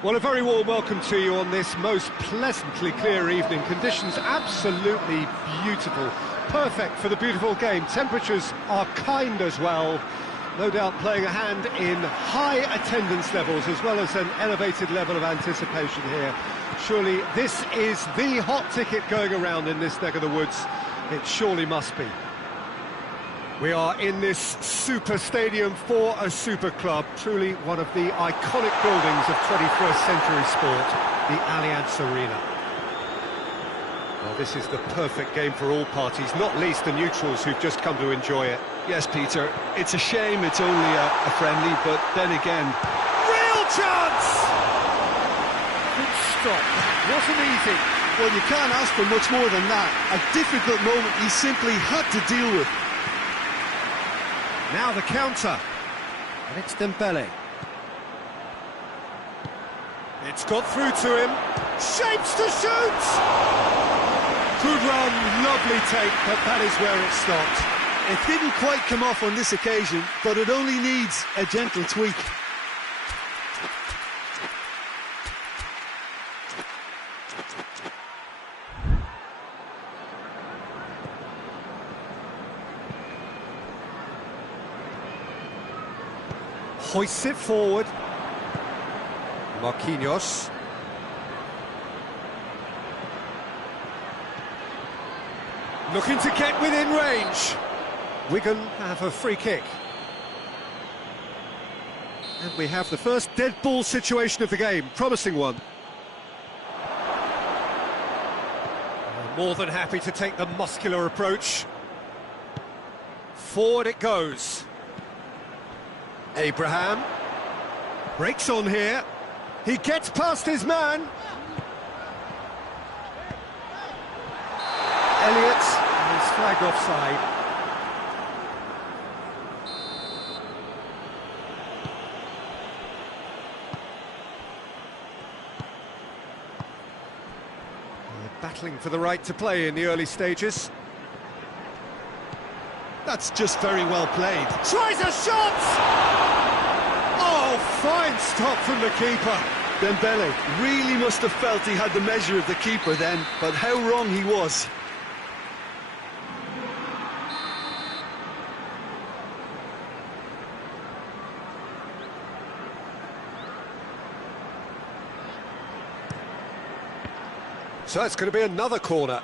Well, a very warm welcome to you on this most pleasantly clear evening. Conditions absolutely beautiful, perfect for the beautiful game. Temperatures are kind as well, no doubt playing a hand in high attendance levels as well as an elevated level of anticipation here. Surely this is the hot ticket going around in this neck of the woods. It surely must be. We are in this super stadium for a super club, truly one of the iconic buildings of 21st century sport, the Allianz Arena. Well, this is the perfect game for all parties, not least the neutrals who've just come to enjoy it. Yes, Peter, it's a shame it's only a friendly, but then again... Real chance! Good stop, that wasn't easy. Well, you can't ask for much more than that. A difficult moment he simply had to deal with. Now the counter, and it's Dembele. It's got through to him, shapes to shoot! Good run, lovely take, but that is where it stopped. It didn't quite come off on this occasion, but it only needs a gentle tweak. Hoists it forward. Marquinhos. Looking to get within range. Wigan have a free kick. And we have the first dead ball situation of the game, promising one. More than happy to take the muscular approach. Forward it goes. Abraham breaks on here. He gets past his man. Elliott is flagged offside. They're battling for the right to play in the early stages. That's just very well played. Tries a shot! Oh, fine stop from the keeper. Dembele really must have felt he had the measure of the keeper then, but how wrong he was. So it's going to be another corner.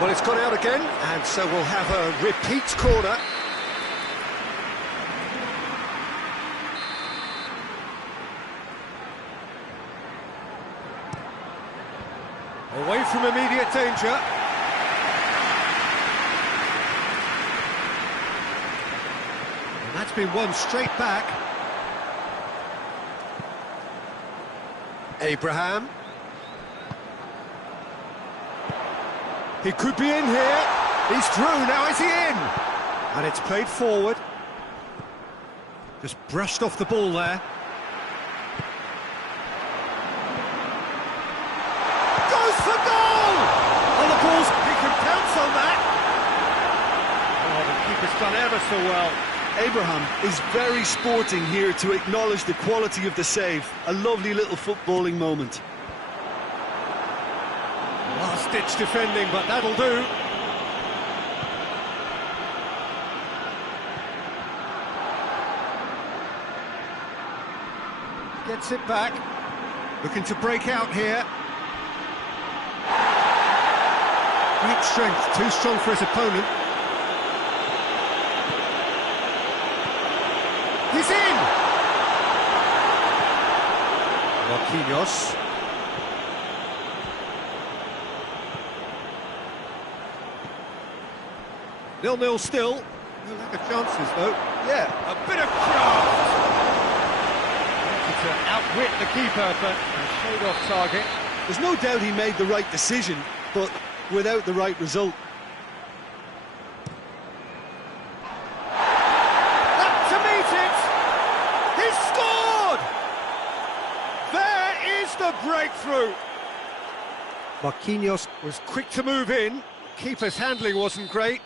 Well, it's gone out again, and so we'll have a repeat corner. Away from immediate danger. And that's been won straight back. Abraham. He could be in here. He's through. Now is he in? And it's played forward. Just brushed off the ball there. Goes for goal! On the balls, he can pounce on that. Oh, the keeper's done ever so well. Abraham is very sporting here to acknowledge the quality of the save. A lovely little footballing moment. Last-ditch defending, but that'll do. Gets it back. Looking to break out here. Great strength, too strong for his opponent. He's in! Marquinhos. 0-0 still. No lack of chances, though. Yeah, a bit of craft. To outwit the keeper, but a shade off target. There's no doubt he made the right decision, but without the right result. Up to meet it! He's scored! There is the breakthrough. Marquinhos was quick to move in. Keeper's handling wasn't great.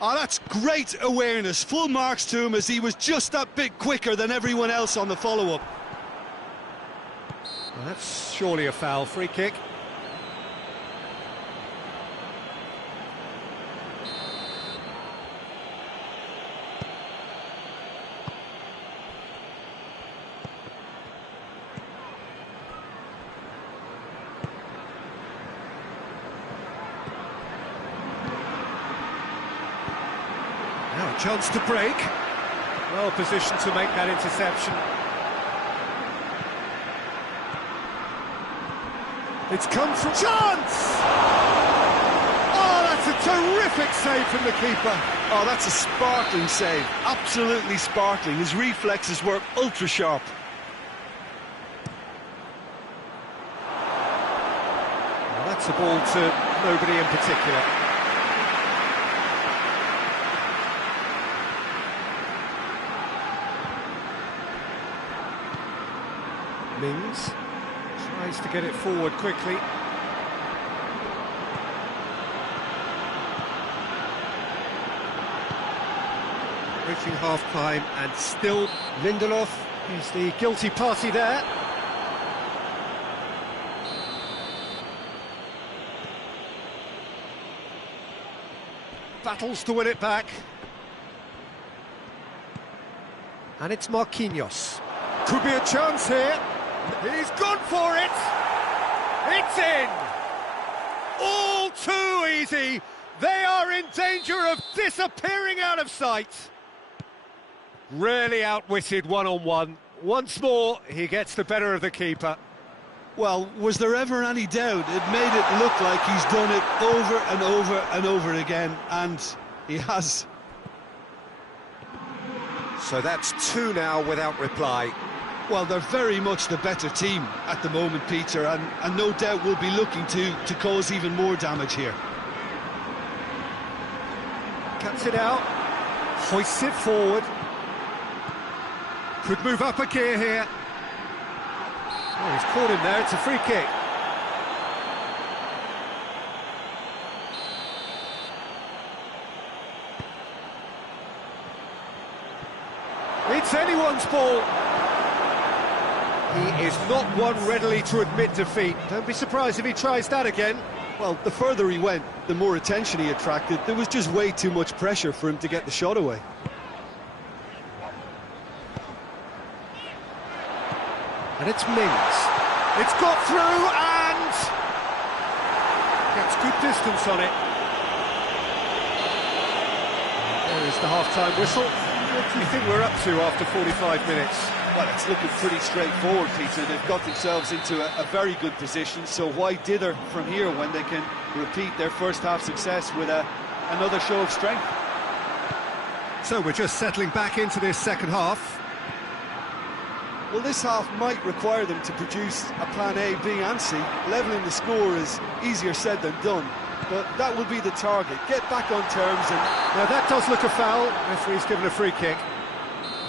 Oh, that's great awareness. Full marks to him as he was just that bit quicker than everyone else on the follow-up. Well, that's surely a foul. Free kick. Now a chance to break. Well positioned to make that interception. It's come from chance! Oh, that's a terrific save from the keeper. Oh, that's a sparkling save. Absolutely sparkling. His reflexes were ultra sharp. Well, that's a ball to nobody in particular. Mings tries to get it forward quickly. Reaching half-time and still Lindelof is the guilty party there. Battles to win it back. And it's Marquinhos. Could be a chance here. He's gone for it! It's in! All too easy! They are in danger of disappearing out of sight! Really outwitted one-on-one. Once more, he gets the better of the keeper. Well, was there ever any doubt? It made it look like he's done it over and over and over again, and he has. So that's two now without reply. Well, they're very much the better team at the moment, Peter, and no doubt will be looking to cause even more damage here. Cuts it out, hoists it forward. Could move up a gear here. Oh, he's caught him there, it's a free kick. It's anyone's ball. He is not one readily to admit defeat. Don't be surprised if he tries that again. Well, the further he went, the more attention he attracted. There was just way too much pressure for him to get the shot away. And it's Mings. It's got through and gets good distance on it. There is the half-time whistle. What do you think we're up to after 45 minutes? Well, it's looking pretty straightforward, Peter. They've got themselves into a very good position, so why dither from here when they can repeat their first half success with another show of strength? So we're just settling back into this second half. Well, this half might require them to produce a plan A, B and C. Levelling the score is easier said than done, but that will be the target. Get back on terms and... Now that does look a foul. Referee's given a free kick.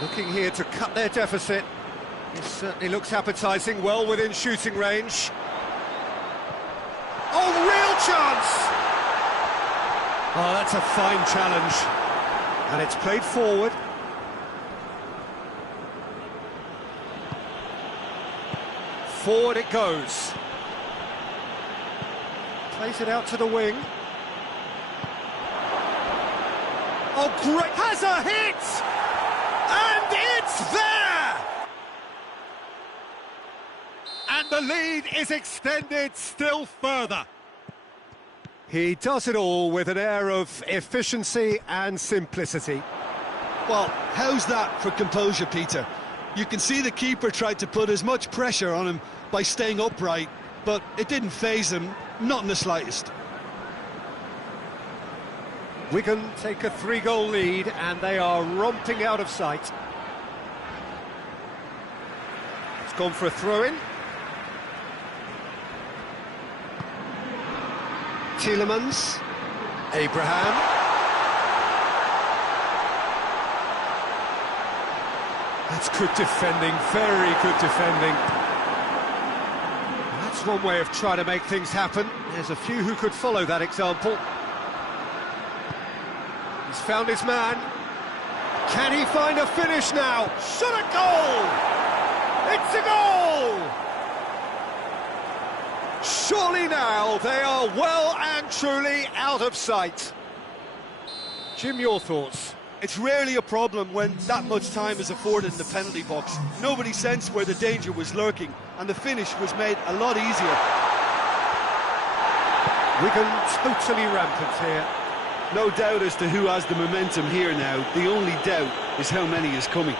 Looking here to cut their deficit. It certainly looks appetising, well within shooting range. Oh, real chance! Oh, that's a fine challenge. And it's played forward. Forward it goes. Plays it out to the wing. Oh, great! Has a hit! And it's there! And the lead is extended still further. He does it all with an air of efficiency and simplicity. Well, how's that for composure, Peter? You can see the keeper tried to put as much pressure on him by staying upright, but it didn't faze him, not in the slightest. Wigan take a 3-goal lead and they are romping out of sight. It's gone for a throw-in. Tielemans. Abraham. That's good defending, very good defending. That's That's one way of trying to make things happen. There's a few who could follow that example. He's found his man. Can he find a finish now? Shot a goal! It's a goal! Surely now they are well and truly out of sight. Jim, your thoughts? It's rarely a problem when that much time is afforded in the penalty box. Nobody sensed where the danger was lurking, and the finish was made a lot easier. Wigan totally rampant here. No doubt as to who has the momentum here now. The only doubt is how many is coming.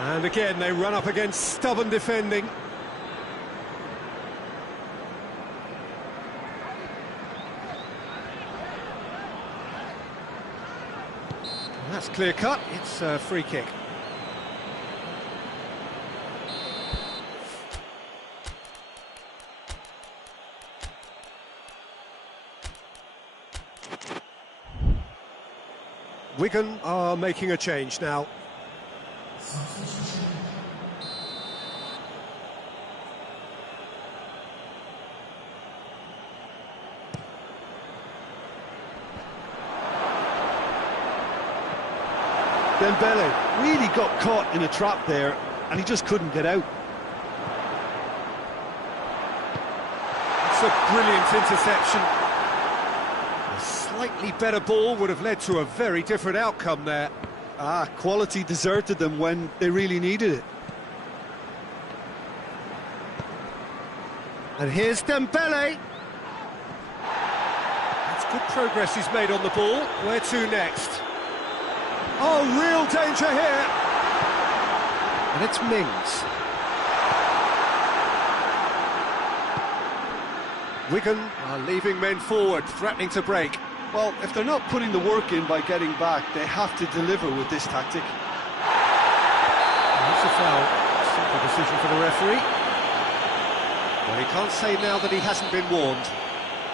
And again, they run up against stubborn defending. That's clear cut, it's a free kick. Wigan are making a change now. Dembele really got caught in a trap there, and he just couldn't get out. It's a brilliant interception. A slightly better ball would have led to a very different outcome there. Quality deserted them when they really needed it. And here's Dembele. That's good progress he's made on the ball. Where to next? Oh, real danger here. And it's Mings. Wigan are leaving men forward, threatening to break. Well, if they're not putting the work in by getting back, they have to deliver with this tactic. That's a foul. Simple decision for the referee. Well, he can't say now that he hasn't been warned.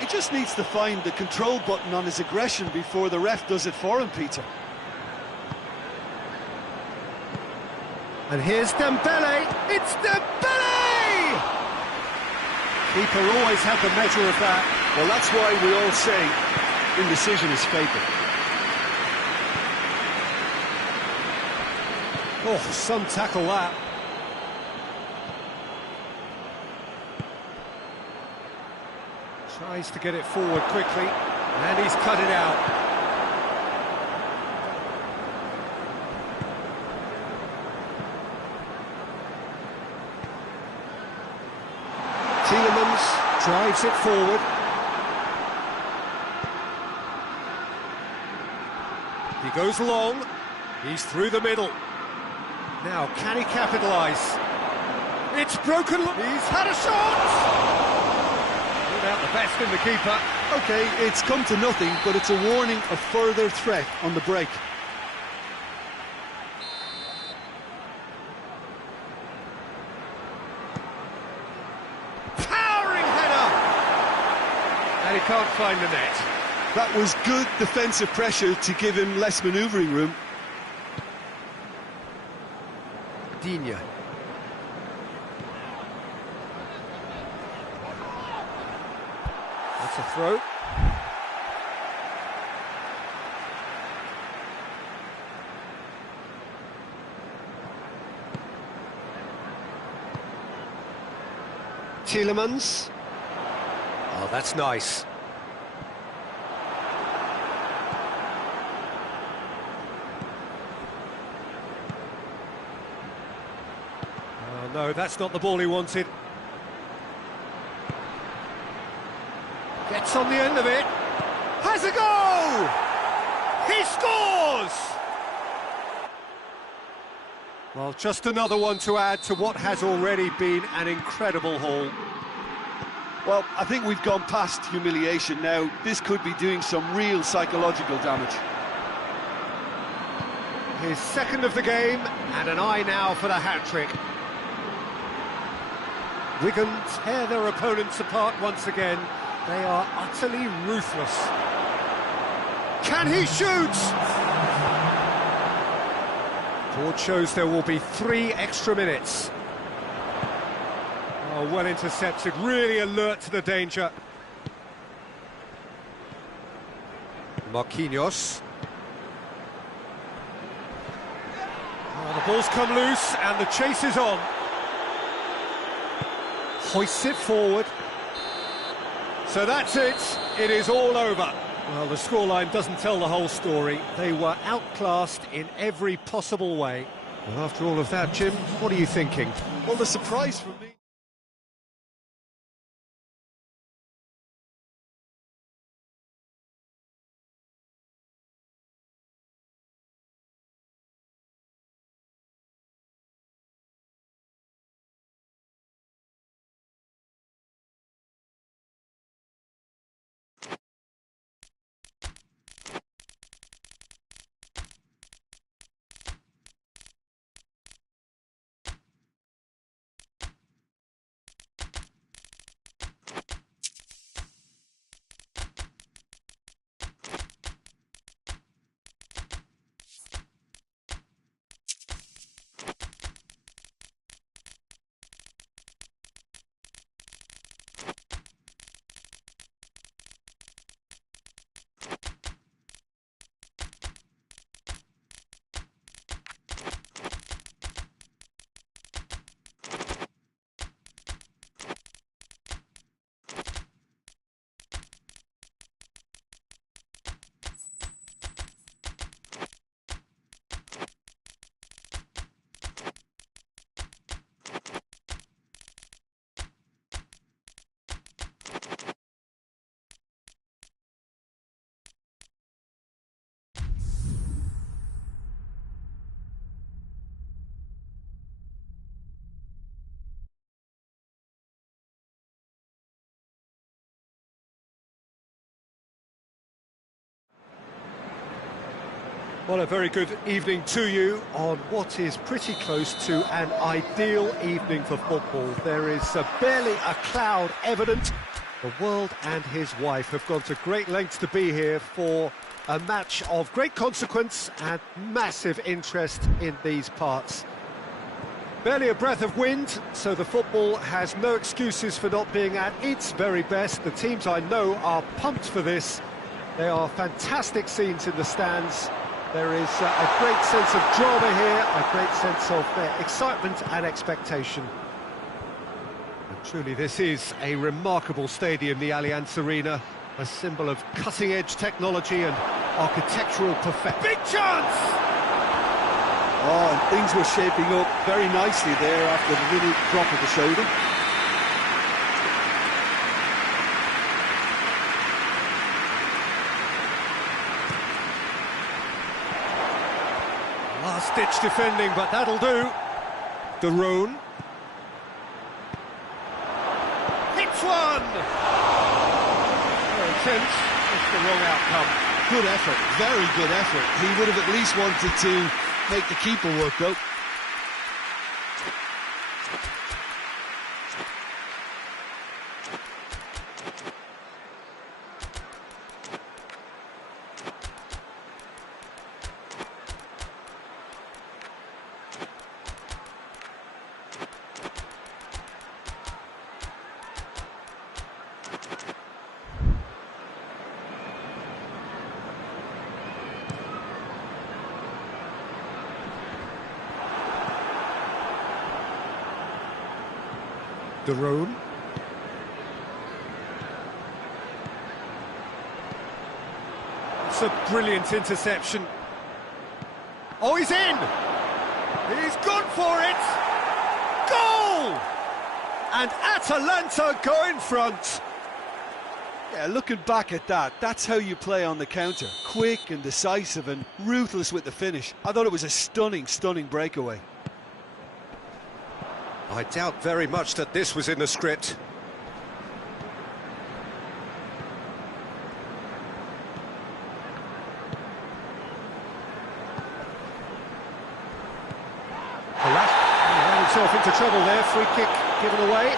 He just needs to find the control button on his aggression before the ref does it for him, Peter. And here's Dembele. It's Dembele! Keeper always had the measure of that. Well, that's why we all say indecision is fatal. Oh, some tackle that. Tries to get it forward quickly, and he's cut it out. Drives it forward. He goes long. He's through the middle. Now, can he capitalise? It's broken. He's had a shot! No doubt the best in the keeper. OK, it's come to nothing, but it's a warning of further threat on the break. And he can't find the net. That was good defensive pressure to give him less manoeuvring room. Digne. That's a throw. Tielemans. Oh, that's nice. Oh, no, that's not the ball he wanted. Gets on the end of it. Has a goal! He scores! Well, just another one to add to what has already been an incredible haul. Well, I think we've gone past humiliation now. This could be doing some real psychological damage. His second of the game, and an eye now for the hat-trick. Wigan tear their opponents apart once again. They are utterly ruthless. Can he shoot? Board shows there will be 3 extra minutes. Oh, well intercepted, really alert to the danger. Marquinhos. Oh, the ball's come loose and the chase is on. Hoists it forward. So that's it, it is all over. Well, the scoreline doesn't tell the whole story. They were outclassed in every possible way. Well, after all of that, Jim, what are you thinking? Well, the surprise for me... Well, a very good evening to you on what is pretty close to an ideal evening for football. There is barely a cloud evident. The world and his wife have gone to great lengths to be here for a match of great consequence and massive interest in these parts. Barely a breath of wind, so the football has no excuses for not being at its very best. The teams I know are pumped for this. There are fantastic scenes in the stands. There is a great sense of drama here, a great sense of excitement and expectation. And truly this is a remarkable stadium, the Allianz Arena, a symbol of cutting-edge technology and architectural perfection. Big chance! Oh, and things were shaping up very nicely there after the little drop of the shoulder. Last-ditch defending, but that'll do. De Roon. Hits one! Very tense, just the wrong outcome. Good effort, very good effort. He would have at least wanted to make the keeper work though. De Roon. It's a brilliant interception. Oh, he's in! He's gone for it! Goal! And Atalanta go in front. Yeah, looking back at that, that's how you play on the counter. Quick and decisive and ruthless with the finish. I thought it was a stunning, stunning breakaway. I doubt very much that this was in the script. He ran himself into trouble there, free kick given away.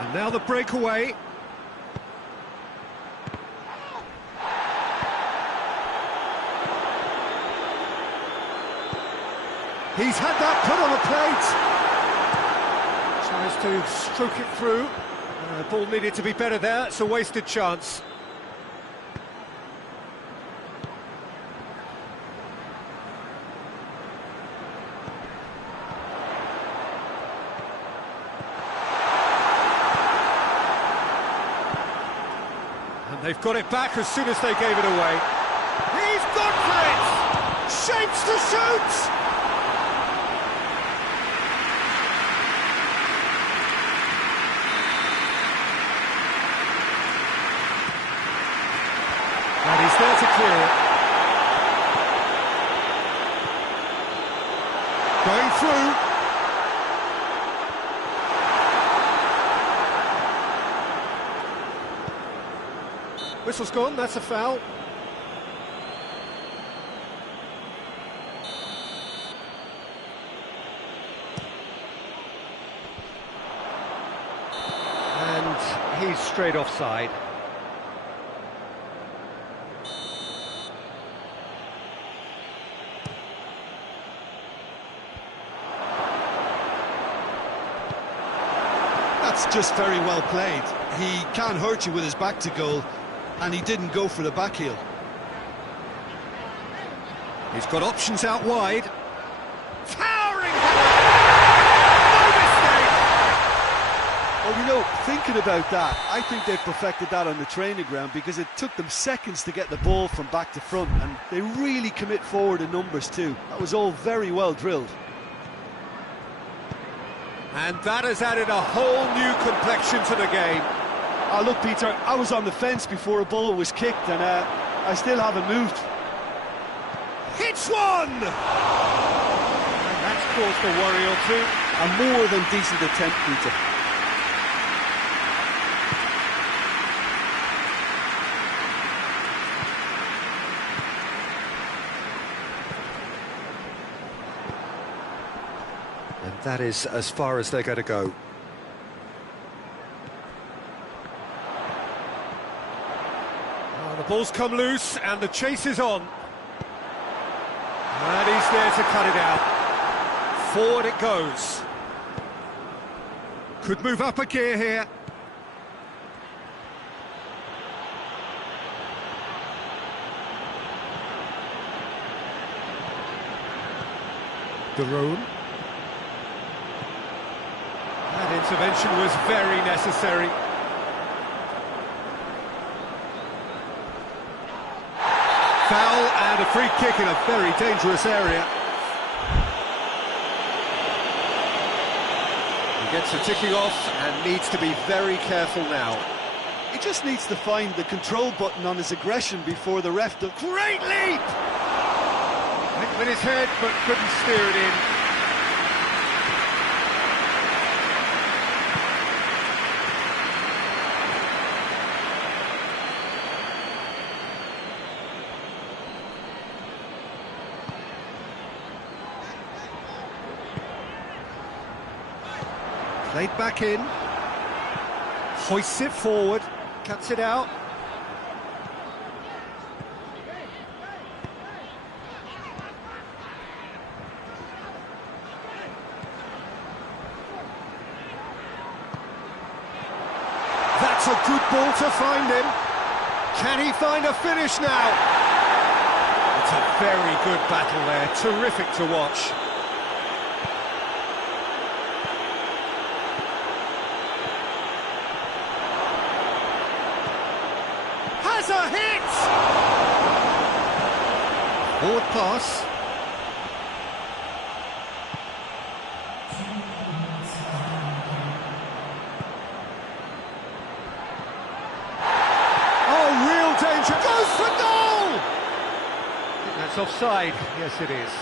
And now the breakaway. He's had that put on a plate. Tries to stroke it through. Ball needed to be better there. It's a wasted chance. And they've got it back as soon as they gave it away. He's gone for it! Shapes to shoot! And he's there to clear it. Going through. Whistle's gone, that's a foul. And he's straight offside. That's just very well played. He can't hurt you with his back to goal, and he didn't go for the back heel. He's got options out wide. Towering header! No mistake! Well, you know, thinking about that, I think they've perfected that on the training ground, because it took them seconds to get the ball from back to front, and they really commit forward in numbers too. That was all very well drilled. And that has added a whole new complexion to the game. Oh, look, Peter, I was on the fence before a ball was kicked, and I still haven't moved. Hits one! And that's caused a worry or two. A more than decent attempt, Peter. And that is as far as they're going to go. Oh, the ball's come loose and the chase is on. And he's there to cut it out. Forward it goes. Could move up a gear here. Daroon. That intervention was very necessary. Foul and a free kick in a very dangerous area. He gets it ticking off and needs to be very careful now. He just needs to find the control button on his aggression before the ref does. Great leap! Went with his head but couldn't steer it in. Played back in, hoists it forward, cuts it out. That's a good ball to find him. Can he find a finish now? It's a very good battle there, terrific to watch. A hit! Forward pass. Oh, real danger. Goes for goal! I think that's offside. Yes, it is.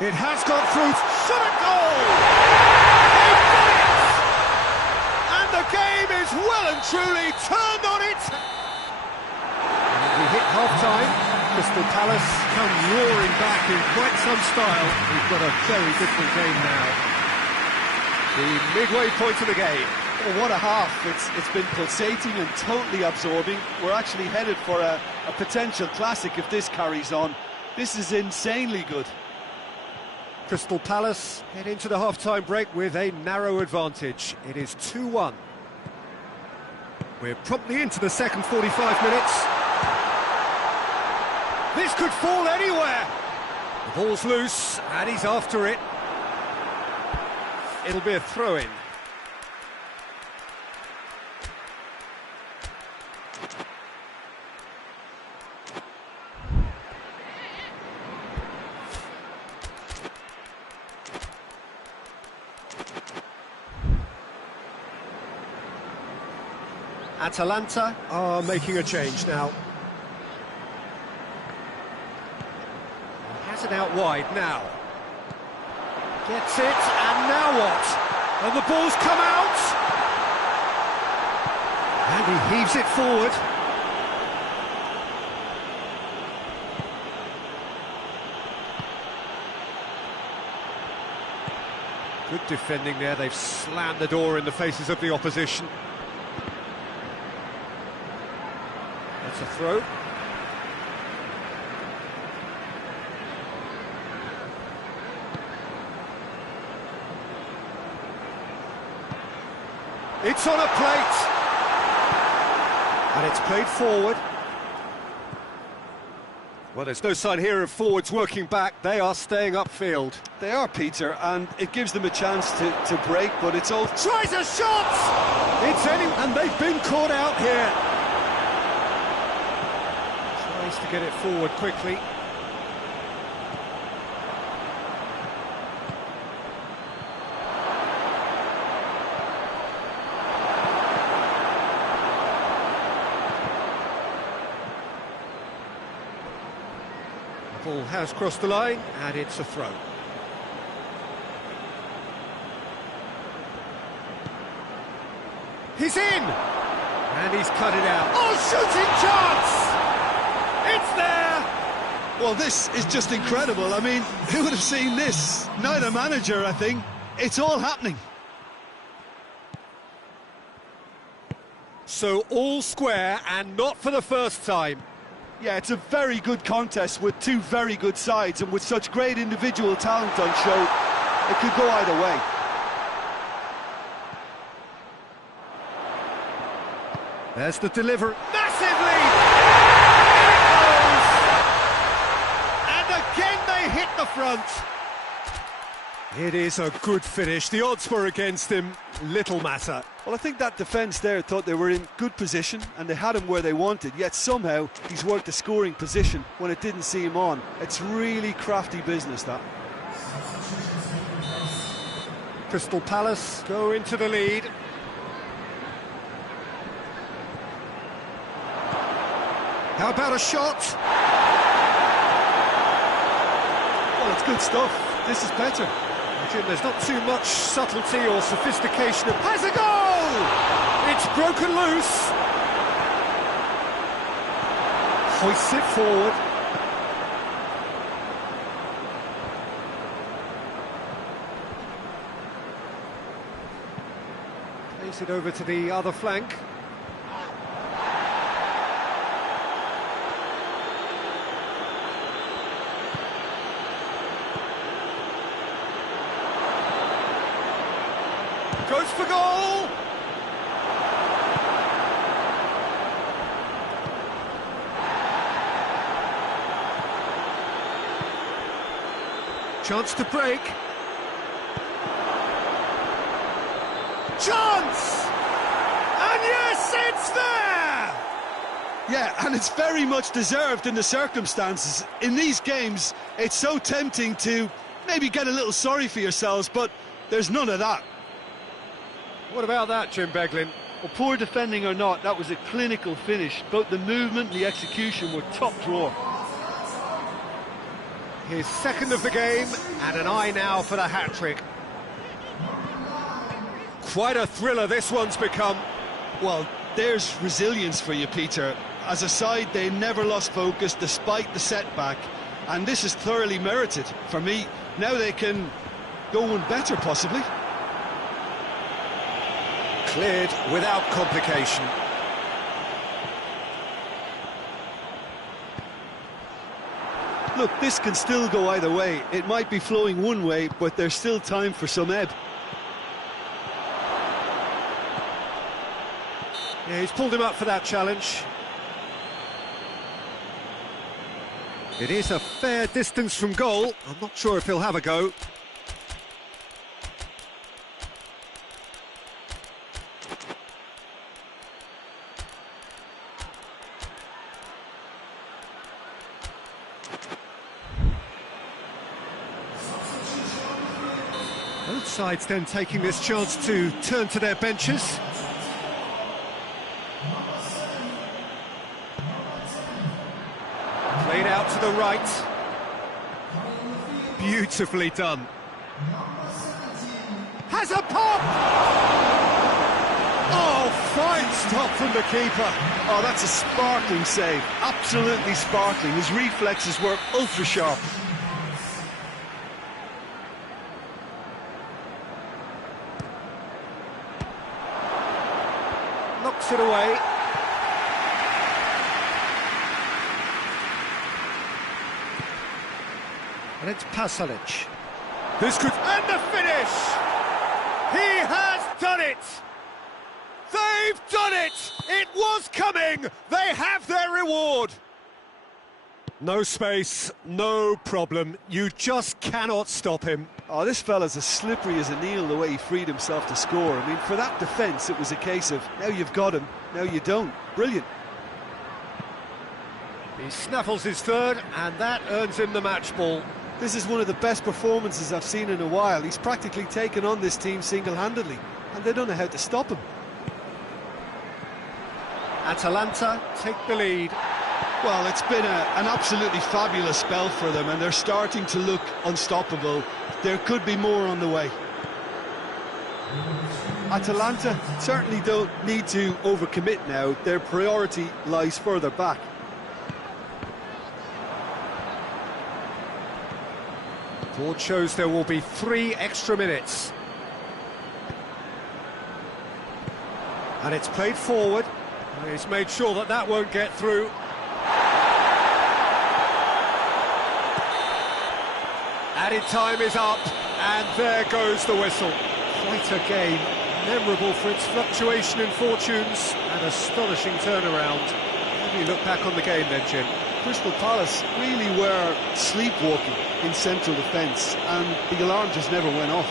It has gone through, shot a goal! They've done it! And the game is well and truly turned on its half-time. Crystal Palace come roaring back in quite some style. We've got a very different game now. The midway point of the game. Oh, what a half. It's been pulsating and totally absorbing. We're actually headed for a potential classic if this carries on. This is insanely good. Crystal Palace head into the half-time break with a narrow advantage. It is 2-1. We're promptly into the second 45 minutes. This could fall anywhere. The ball's loose, and he's after it. It'll be a throw-in. Atalanta are making a change now. He has it out wide now. Gets it, and now what? And the ball's come out! And he heaves it forward. Good defending there, they've slammed the door in the faces of the opposition. That's a throw. It's on a plate! And it's played forward. Well, there's no sign here of forwards working back. They are staying upfield. They are, Peter, and it gives them a chance to break, but it's all... Tries a shot! It's any... And they've been caught out here. Tries to get it forward quickly. The ball has crossed the line, and it's a throw. He's in! And he's cut it out. Oh, shooting chance! It's there! Well, this is just incredible. I mean, who would have seen this? Neither manager, I think. It's all happening. So all square, and not for the first time. Yeah, it's a very good contest with two very good sides, and with such great individual talent on show, it could go either way. There's the delivery. Massive lead! And again they hit the front. It is a good finish. The odds were against him. Little matter. Well, I think that defence there thought they were in good position and they had him where they wanted, yet somehow he's worked a scoring position when it didn't see him on. It's really crafty business, that. Crystal Palace go into the lead. How about a shot? Well, it's good stuff. This is better. Jim, there's not too much subtlety or sophistication. Has a goal! It's broken loose. Hoists it forward. Plays it over to the other flank. Goes for goal! Chance to break. Chance! And yes, it's there! Yeah, and it's very much deserved in the circumstances. In these games, it's so tempting to maybe get a little sorry for yourselves, but there's none of that. What about that, Jim Beglin? Well, poor defending or not, that was a clinical finish. Both the movement and the execution were top drawer. His second of the game, and an eye now for the hat-trick. Quite a thriller this one's become. Well, there's resilience for you, Peter. as a side, they never lost focus despite the setback, and this is thoroughly merited for me. Now they can go one better, possibly. Cleared without complication. Look, this can still go either way. It might be flowing one way, but there's still time for some ebb. Yeah, he's pulled him up for that challenge. It is a fair distance from goal. I'm not sure if he'll have a go. Both sides then taking this chance to turn to their benches. Played out to the right. Beautifully done. Has a pop! Oh, fine stop from the keeper. Oh, that's a sparkling save. Absolutely sparkling. His reflexes were ultra sharp. Knocks it away. And it's Pasalic. This could... And the finish! He has done it! They've done it! It was coming! They have their reward! No space, no problem. You just cannot stop him. Oh, this fella's as slippery as an eel, the way he freed himself to score. I mean, for that defence, it was a case of, now you've got him, now you don't. Brilliant. He snaffles his third, and that earns him the match ball. This is one of the best performances I've seen in a while. He's practically taken on this team single-handedly, and they don't know how to stop him. Atalanta take the lead. Well, it's been an absolutely fabulous spell for them, and they're starting to look unstoppable. There could be more on the way. Atalanta certainly don't need to overcommit now. Their priority lies further back. Board shows there will be 3 extra minutes. And it's played forward. He's made sure that that won't get through. Added time is up, and there goes the whistle. Quite a game, memorable for its fluctuation in fortunes and astonishing turnaround. How do you look back on the game then, Jim? Crystal Palace really were sleepwalking in central defence, and the alarm just never went off.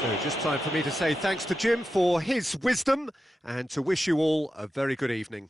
So just time for me to say thanks to Jim for his wisdom and to wish you all a very good evening.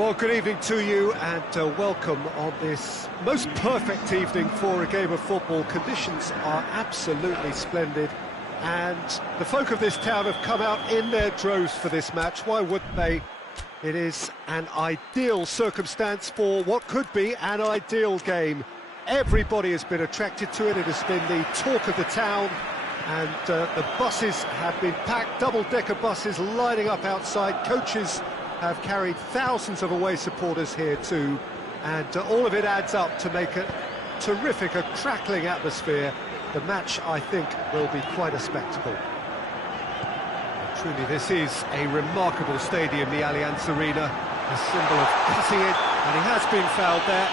Well, good evening to you and welcome on this most perfect evening for a game of football. Conditions are absolutely splendid and the folk of this town have come out in their droves for this match. Why wouldn't they? It is an ideal circumstance for what could be an ideal game. Everybody has been attracted to it. It has been the talk of the town, and the buses have been packed, double-decker buses lining up outside. Coaches have carried thousands of away supporters here too, and all of it adds up to make a terrific, a crackling atmosphere. The match, I think, will be quite a spectacle. Truly, this is a remarkable stadium, the Allianz Arena, a symbol of cutting it, and he has been fouled there.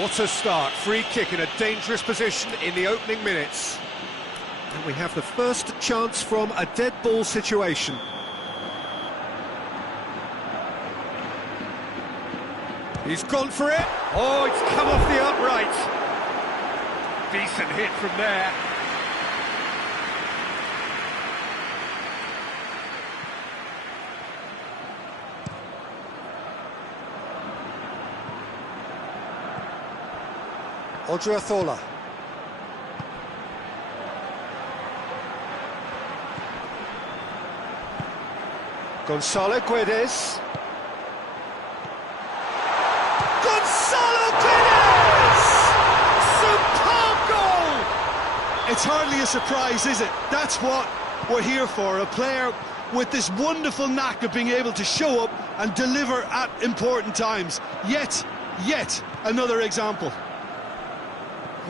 What a start, free kick in a dangerous position in the opening minutes. And we have the first chance from a dead ball situation. He's gone for it. Oh, it's come off the upright. Decent hit from there. Odriozola. Gonzalo Guedes. Gonzalo Guedes! Superb goal! It's hardly a surprise, is it? That's what we're here for, a player with this wonderful knack of being able to show up and deliver at important times. Yet another example.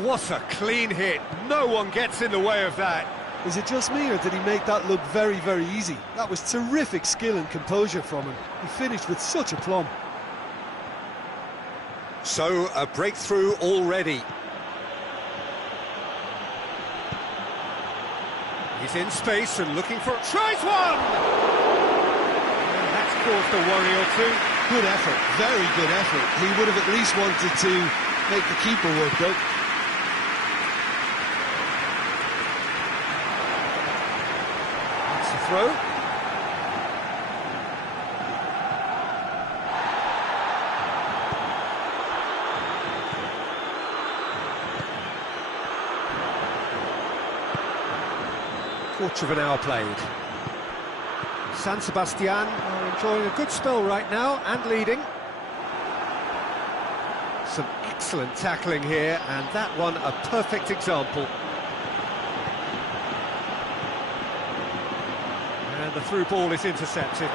What a clean hit. No one gets in the way of that. Is it just me, or did he make that look very, very easy? That was terrific skill and composure from him. He finished with such aplomb. So, a breakthrough already. He's in space and looking for... Tries one! And that's caused a worry or two. Good effort, very good effort. He would have at least wanted to make the keeper work, though. Throw. Quarter of an hour played. San Sebastian are enjoying a good spell right now and leading. Some excellent tackling here, and that one a perfect example. The through ball is intercepted.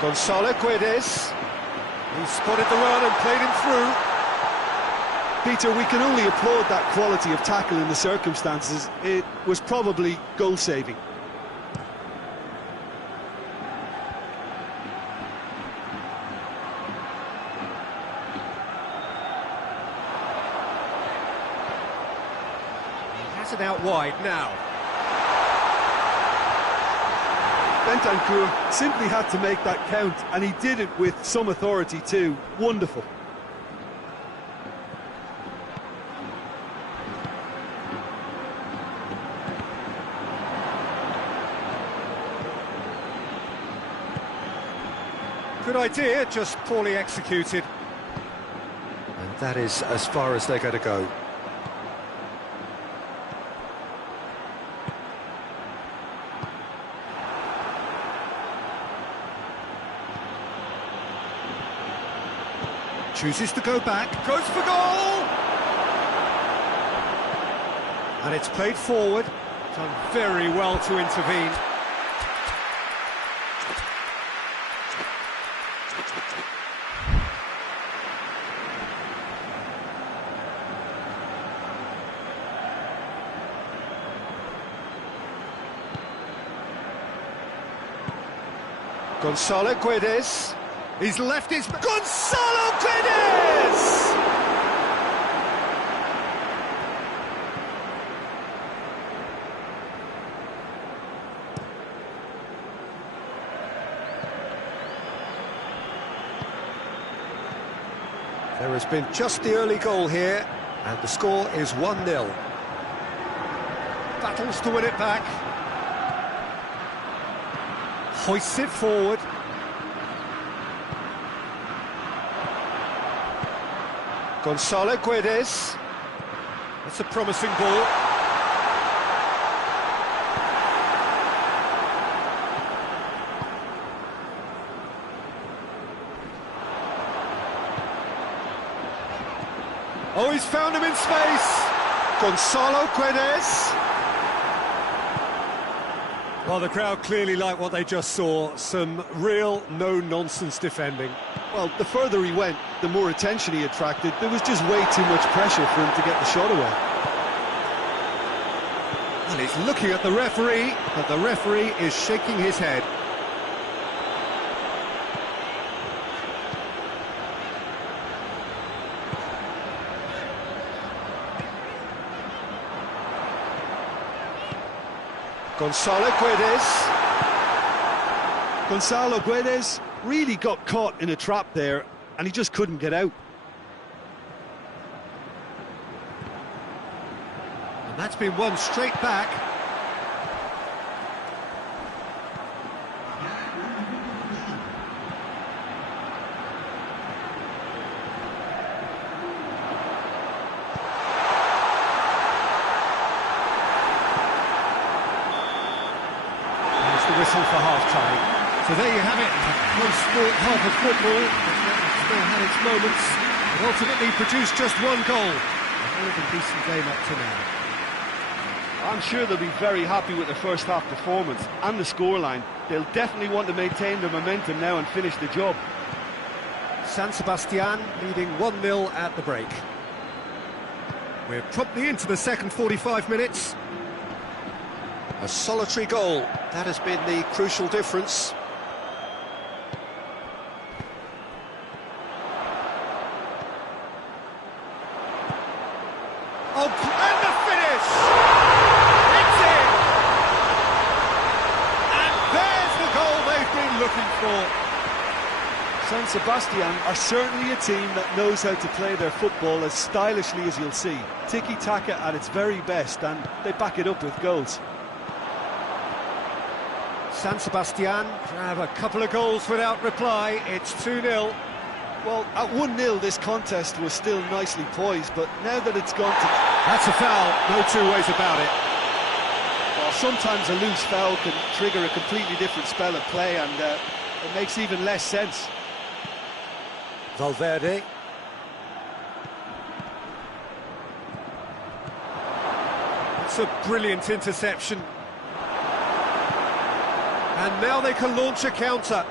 Gonzalo Guedes. He spotted the run and played him through. Peter, we can only applaud that quality of tackle in the circumstances. It was probably goal-saving. He has it out wide now. Bentancur simply had to make that count, and he did it with some authority too. Wonderful. Good idea, just poorly executed. And that is as far as they're going to go. Chooses to go back, goes for goal! And it's played forward, done very well to intervene. Gonzalo Guedes. He's left his... Gonzalo Guedes! There has been just the early goal here, and the score is 1-0. Battles to win it back. hoists it forward. Gonzalo Guedes. That's a promising ball. Oh, he's found him in space. Gonzalo Guedes. Well, the crowd clearly like what they just saw. Some real no-nonsense defending. Well, the further he went, the more attention he attracted. There was just way too much pressure for him to get the shot away. Well, he's looking at the referee, but the referee is shaking his head. Gonzalo Guedes. Gonzalo Guedes really got caught in a trap there, and he just couldn't get out. And that's been won straight back. Whistle for half-time. So there you have it, one sport, half of football. It's still had its moments, but ultimately produced just one goal. A hell of a decent game up to now. I'm sure they'll be very happy with their first half performance and the scoreline. They'll definitely want to maintain their momentum now and finish the job. San Sebastian leading 1-0 at the break. We're promptly into the second 45 minutes. A solitary goal, that has been the crucial difference. Oh, and the finish! It's in! And there's the goal they've been looking for. San Sebastian are certainly a team that knows how to play their football as stylishly as you'll see. Tiki-taka at its very best, and they back it up with goals. San Sebastian have a couple of goals without reply. It's 2-0. Well, at 1-0 this contest was still nicely poised, but now that it's gone to... That's a foul, no two ways about it. Well, sometimes a loose foul can trigger a completely different spell of play, and it makes even less sense. Valverde. It's a brilliant interception. And now they can launch a counter.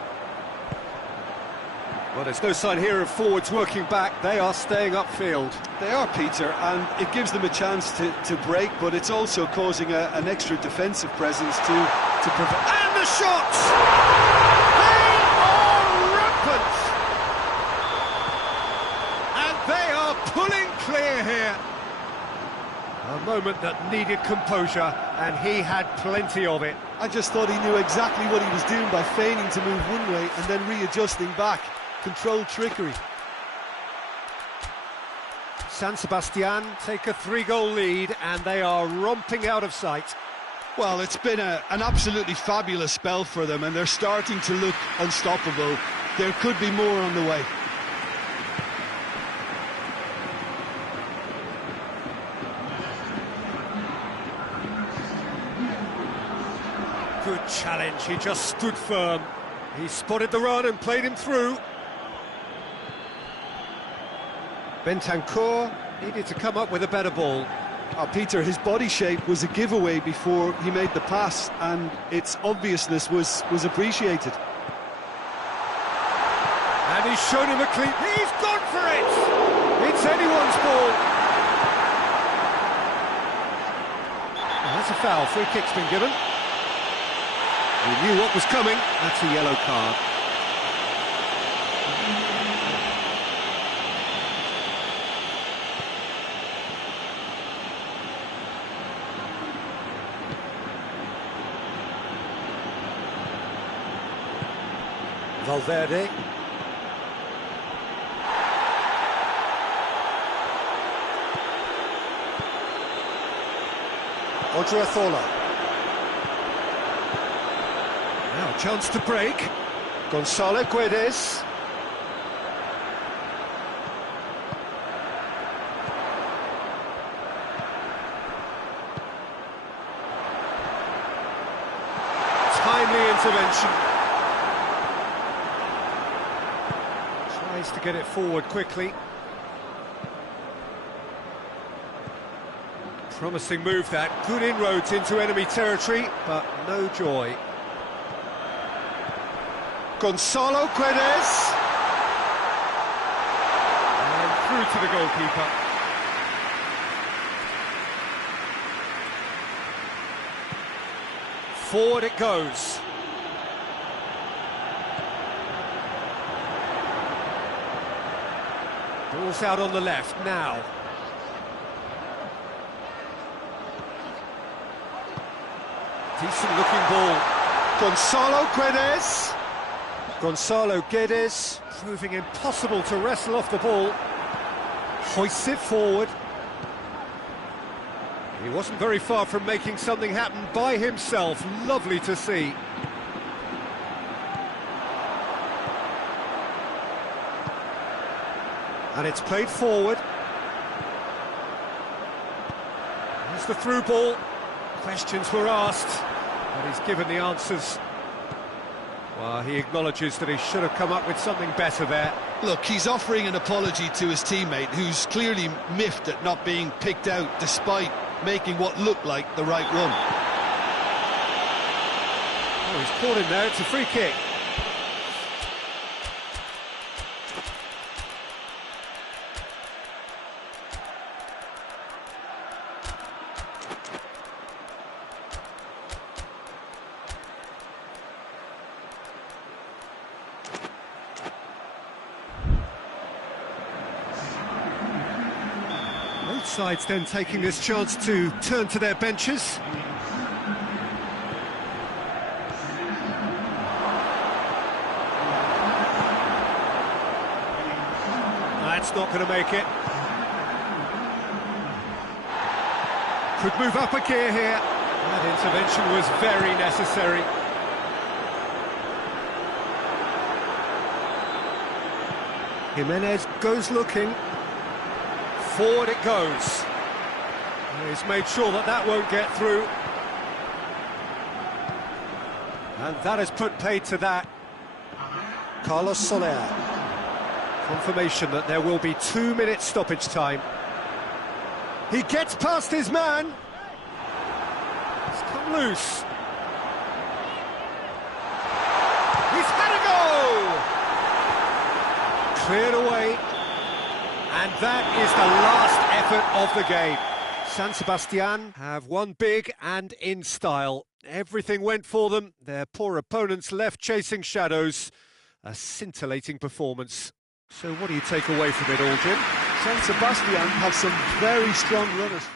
Well, there's no sign here of forwards working back. They are staying upfield. They are, Peter, and it gives them a chance to break, but it's also causing an extra defensive presence to prevent... And the shots! They are rampant! And they are pulling clear here. A moment that needed composure, and he had plenty of it. I just thought he knew exactly what he was doing by feigning to move one way and then readjusting back. Controlled trickery. San Sebastian take a 3-goal lead, and they are romping out of sight. Well, it's been an absolutely fabulous spell for them, and they're starting to look unstoppable. There could be more on the way. Good challenge, he just stood firm. He spotted the run and played him through. Bentancur needed to come up with a better ball. Peter, his body shape was a giveaway before he made the pass, and its obviousness was appreciated. And he's shown him a clean... He's gone for it! It's anyone's ball. Well, that's a foul. Free kick's been given. He knew what was coming. That's a yellow card. Valverde. Odriozola. Now Chance to break. Gonzalo Guedes. Timely intervention. Tries to get it forward quickly. Promising move that. Good inroads into enemy territory, but no joy. Gonzalo Guedes. And through to the goalkeeper. Forward it goes. Ball's out on the left now. Decent looking ball. Gonzalo Guedes. Gonzalo Guedes proving impossible to wrestle off the ball. Hoists it forward. He wasn't very far from making something happen by himself. Lovely to see. And it's played forward. There's the through ball. Questions were asked, but he's given the answers. Well, he acknowledges that he should have come up with something better there. Look, he's offering an apology to his teammate, who's clearly miffed at not being picked out despite making what looked like the right run. Oh, he's caught him there. It's a free kick. Both sides then taking this chance to turn to their benches. That's not going to make it. Could move up a gear here. That intervention was very necessary. Jimenez goes looking. Forward it goes. He's made sure that that won't get through. And that has put paid to that. Carlos Soler. Confirmation that there will be 2 minutes stoppage time. He gets past his man. He's come loose. He's had a go! Cleared away. And that is the last effort of the game. San Sebastian have won big and in style. Everything went for them. Their poor opponents left chasing shadows. A scintillating performance. So what do you take away from it all, Jim? San Sebastian have some very strong runners.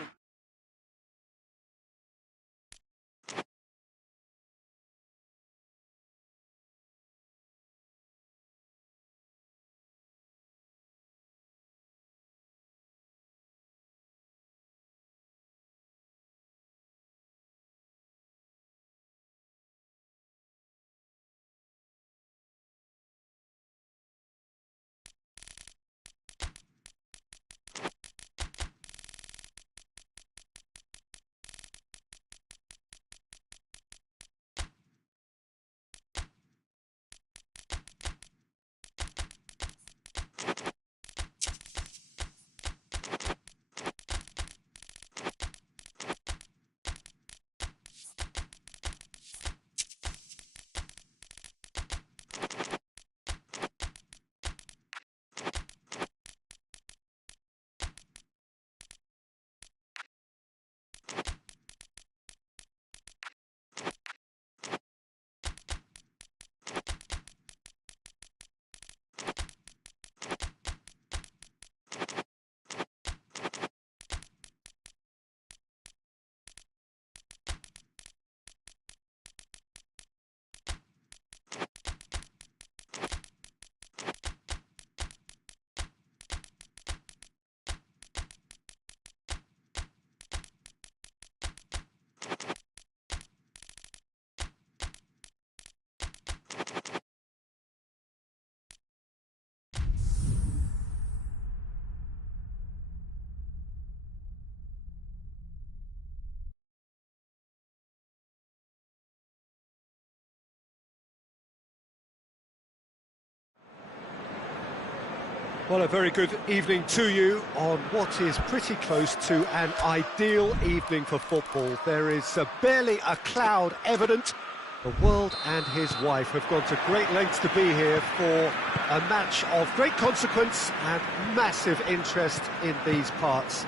Well, a very good evening to you on what is pretty close to an ideal evening for football. There is barely a cloud evident. The world and his wife have gone to great lengths to be here for a match of great consequence and massive interest in these parts.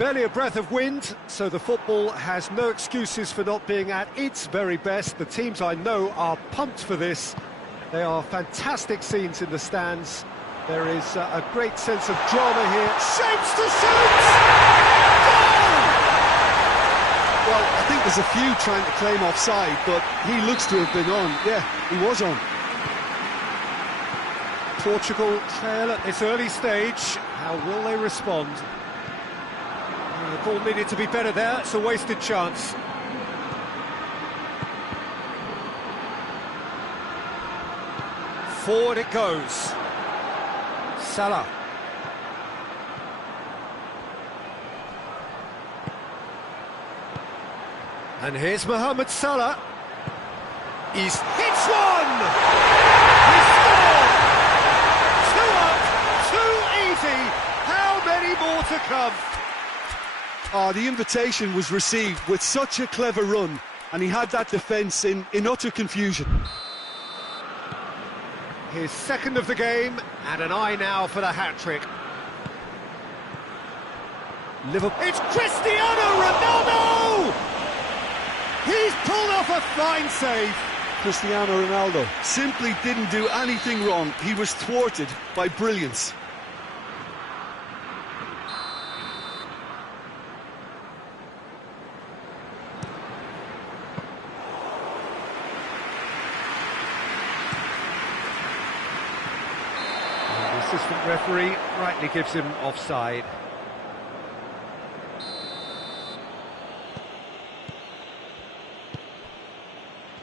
Barely a breath of wind, so the football has no excuses for not being at its very best. The teams I know are pumped for this. They are fantastic scenes in the stands. There is a great sense of drama here. Shapes to shoot! Goal! Well, I think there's a few trying to claim offside, but he looks to have been on. Yeah, he was on. Portugal trail at this early stage. How will they respond? The ball needed to be better there. It's a wasted chance. Forward it goes. Salah. And here's Mohamed Salah. He's hits one! He scored! 2 up, 2 easy. How many more to come? Oh, the invitation was received with such a clever run, and he had that defence in utter confusion. His second of the game, and an eye now for the hat-trick. Liverpool. It's Cristiano Ronaldo! He's pulled off a fine save. Cristiano Ronaldo simply didn't do anything wrong. He was thwarted by brilliance. The assistant referee rightly gives him offside.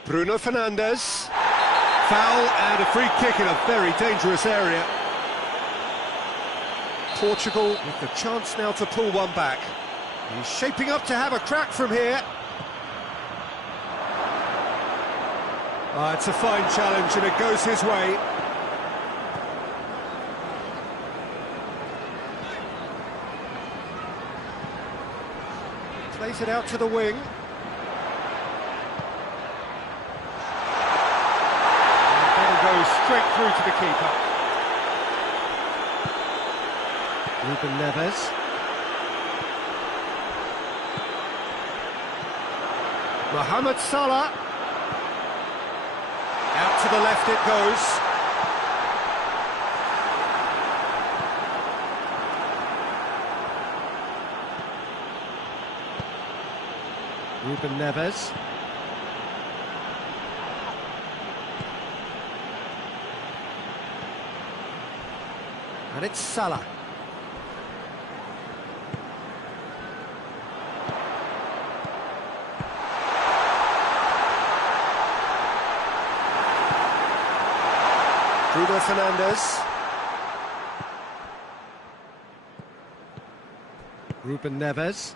Bruno Fernandes. Foul and a free kick in a very dangerous area. Portugal with the chance now to pull one back. He's shaping up to have a crack from here. It's a fine challenge and it goes his way. Plays it out to the wing. Goes straight through to the keeper. Ruben Neves. Mohamed Salah. Out to the left it goes. Ruben Neves. And it's Salah. Bruno Fernandes. Ruben Neves.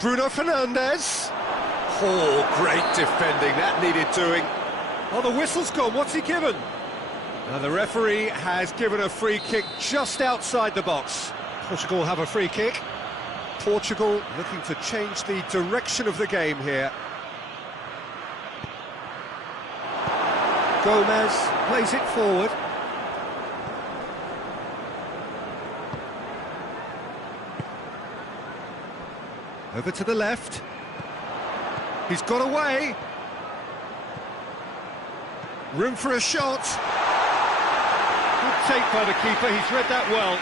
Bruno Fernandes. Oh, great defending, that needed doing. Oh, the whistle's gone, what's he given? Now the referee has given a free kick just outside the box. Portugal have a free kick. Portugal looking to change the direction of the game here. Gomez plays it forward. Over to the left. He's got away. Room for a shot. Good take by the keeper, he's read that well.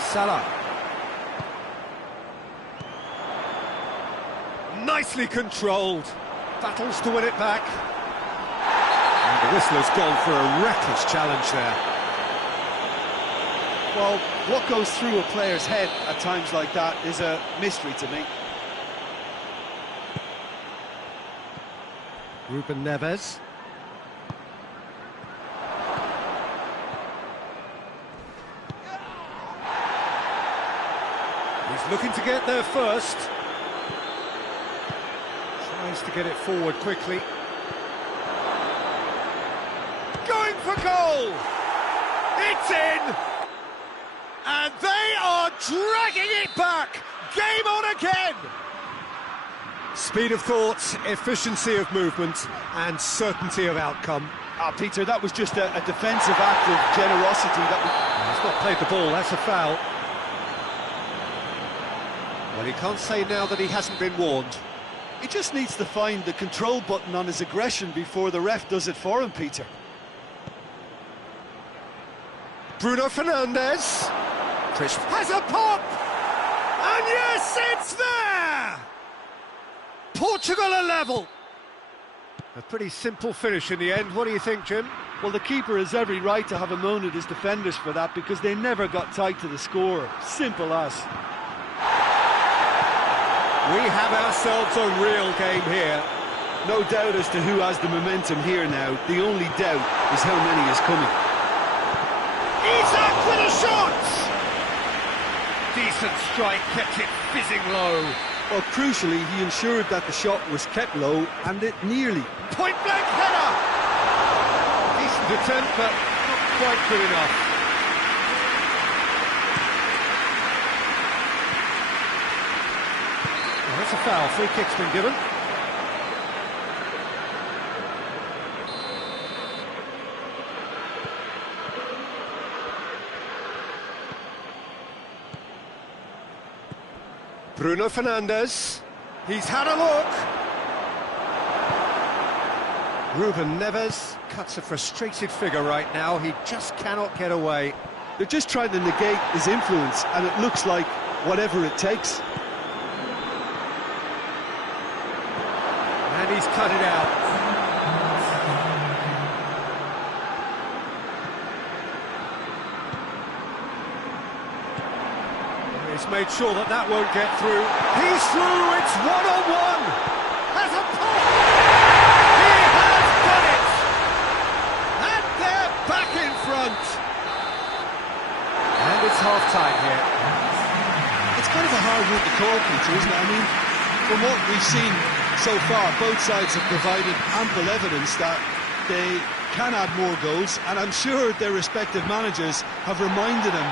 Salah. Nicely controlled. Battles to win it back. And the whistler's gone for a reckless challenge there. Well, what goes through a player's head at times like that is a mystery to me. Ruben Neves. He's looking to get there first. Tries to get it forward quickly. Going for goal! It's in! And they are dragging it back! Game on again! Speed of thought, efficiency of movement, and certainty of outcome. Peter, that was just a defensive act of generosity. He's not played the ball, that's a foul. Well, he can't say now that he hasn't been warned. He just needs to find the control button on his aggression before the ref does it for him, Peter. Bruno Fernandes. Chris has a pop! And yes, it's there! Portugal are level. A pretty simple finish in the end. What do you think, Jim? Well, the keeper has every right to have a moan at his defenders for that because they never got tight to the score. Simple as. We have ourselves a real game here. No doubt as to who has the momentum here now. The only doubt is how many is coming. Isaac with a shot! Decent strike, kept it fizzing low. Well, crucially, he ensured that the shot was kept low, and it nearly. Point-blank header! Decent attempt, but not quite good enough. Well, that's a foul. Free kick's been given. Bruno Fernandes, he's had a look. Ruben Neves cuts a frustrated figure right now, he just cannot get away. They're just trying to negate his influence, and it looks like whatever it takes. And he's cut it out. He's made sure that that won't get through. He's through, it's one-on-one! Has a pop! He has done it! And they're back in front! And it's half-time here. It's kind of a hard one to call, Peter, isn't it? I mean, from what we've seen so far, both sides have provided ample evidence that they can add more goals, and I'm sure their respective managers have reminded them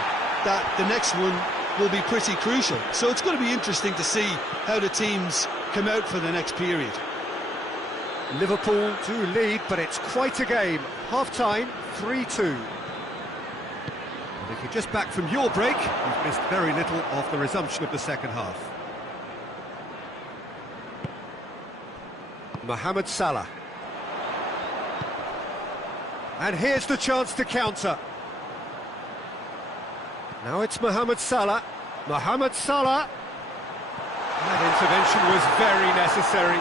that the next one will be pretty crucial. So it's going to be interesting to see how the teams come out for the next period. Liverpool do lead, but it's quite a game. Half-time, 3-2. And if you're just back from your break, you've missed very little of the resumption of the second half. Mohamed Salah. And here's the chance to counter. Now it's Mohamed Salah. Mohamed Salah. That intervention was very necessary.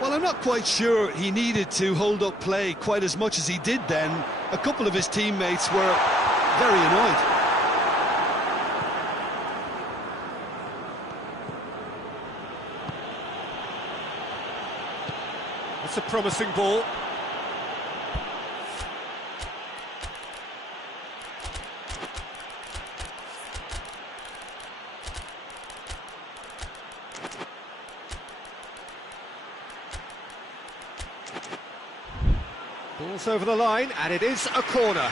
Well, I'm not quite sure he needed to hold up play quite as much as he did then. A couple of his teammates were very annoyed. It's a promising ball. Ball's over the line, and it is a corner.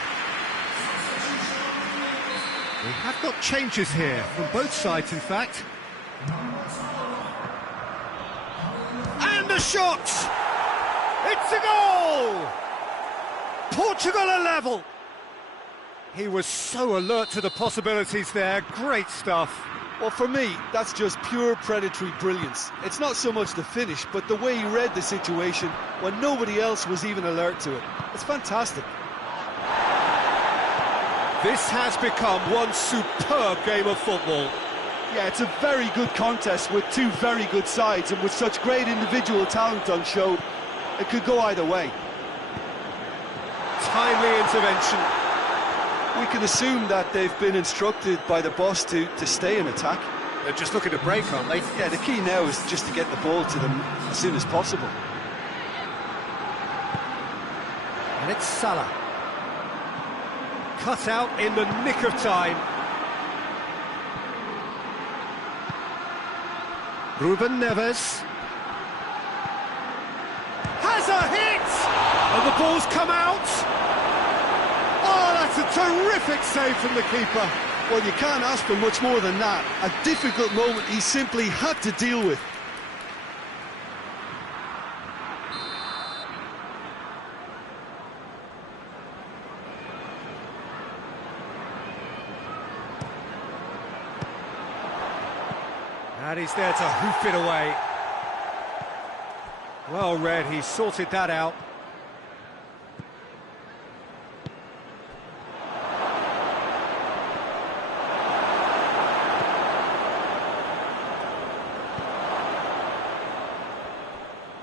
We have got changes here, from both sides, in fact. And a shot! It's a goal! Portugal are level! He was so alert to the possibilities there, great stuff. Well, for me, that's just pure predatory brilliance. It's not so much the finish, but the way he read the situation when nobody else was even alert to it. It's fantastic. This has become one superb game of football. Yeah, it's a very good contest with two very good sides, and with such great individual talent on show, it could go either way. Timely intervention. We can assume that they've been instructed by the boss to stay in attack. They're just looking to break, aren't they? Yeah, the key now is just to get the ball to them as soon as possible. And it's Salah. Cut out in the nick of time. Ruben Neves. Has a hit! And the ball's come out. Oh, that's a terrific save from the keeper. Well, you can't ask for much more than that. A difficult moment he simply had to deal with. And he's there to hoof it away. Well read, he sorted that out.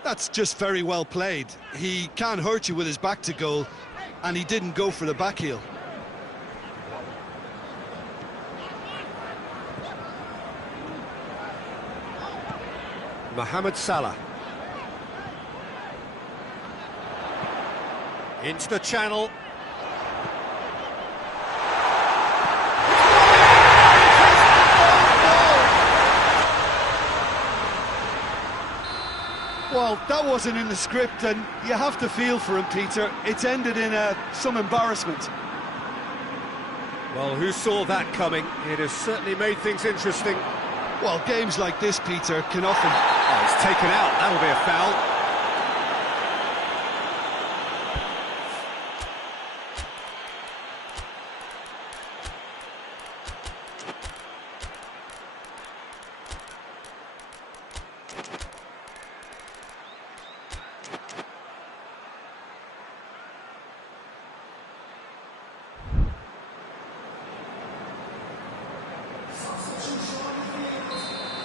That's just very well played. He can't hurt you with his back to goal, and he didn't go for the back heel. Mohamed Salah. Into the channel. Well, that wasn't in the script, and you have to feel for him, Peter. It's ended in some embarrassment. Well, who saw that coming? It has certainly made things interesting. Well, games like this, Peter, can often... Oh, it's taken out. That'll be a foul.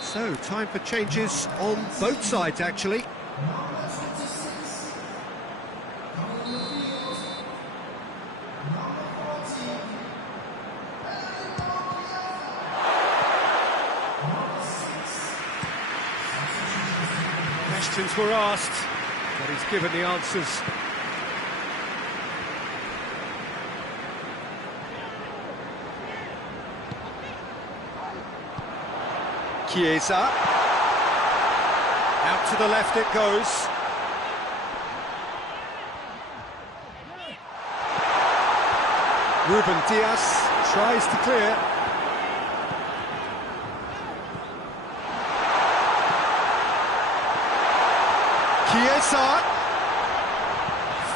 So, time for changes on both sides, actually. Questions were asked, but he's given the answers. Chiesa. Out to the left it goes. Ruben Dias tries to clear. Chiesa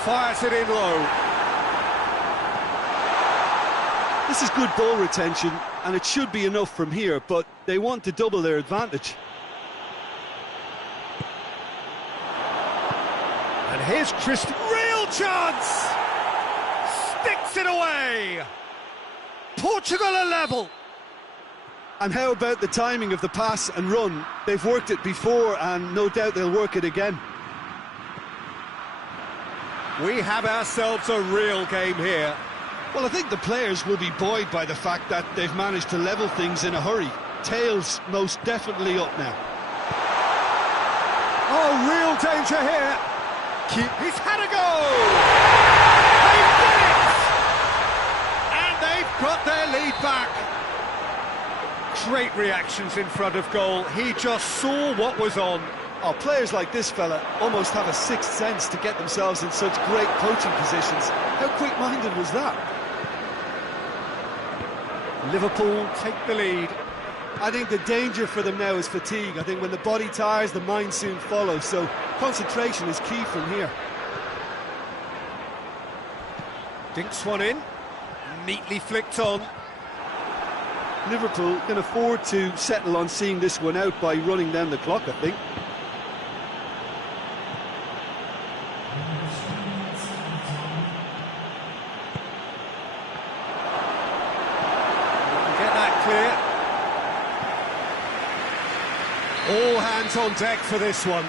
fires it in low. This is good ball retention, and it should be enough from here, but they want to double their advantage. And here's Christ, real chance! Sticks it away! Portugal are level! And how about the timing of the pass and run? They've worked it before, and no doubt they'll work it again. We have ourselves a real game here. Well, I think the players will be buoyed by the fact that they've managed to level things in a hurry. Tails most definitely up now. Oh, real danger here. He's had a go! They did it! And they've got their lead back. Great reactions in front of goal. He just saw what was on. Oh, players like this fella almost have a sixth sense to get themselves in such great coaching positions. How quick-minded was that? Liverpool take the lead. I think the danger for them now is fatigue. I think when the body tires, the mind soon follows. So concentration is key from here. Dinks one in. Neatly flicked on. Liverpool can afford to settle on seeing this one out by running down the clock, I think. All hands on deck for this one.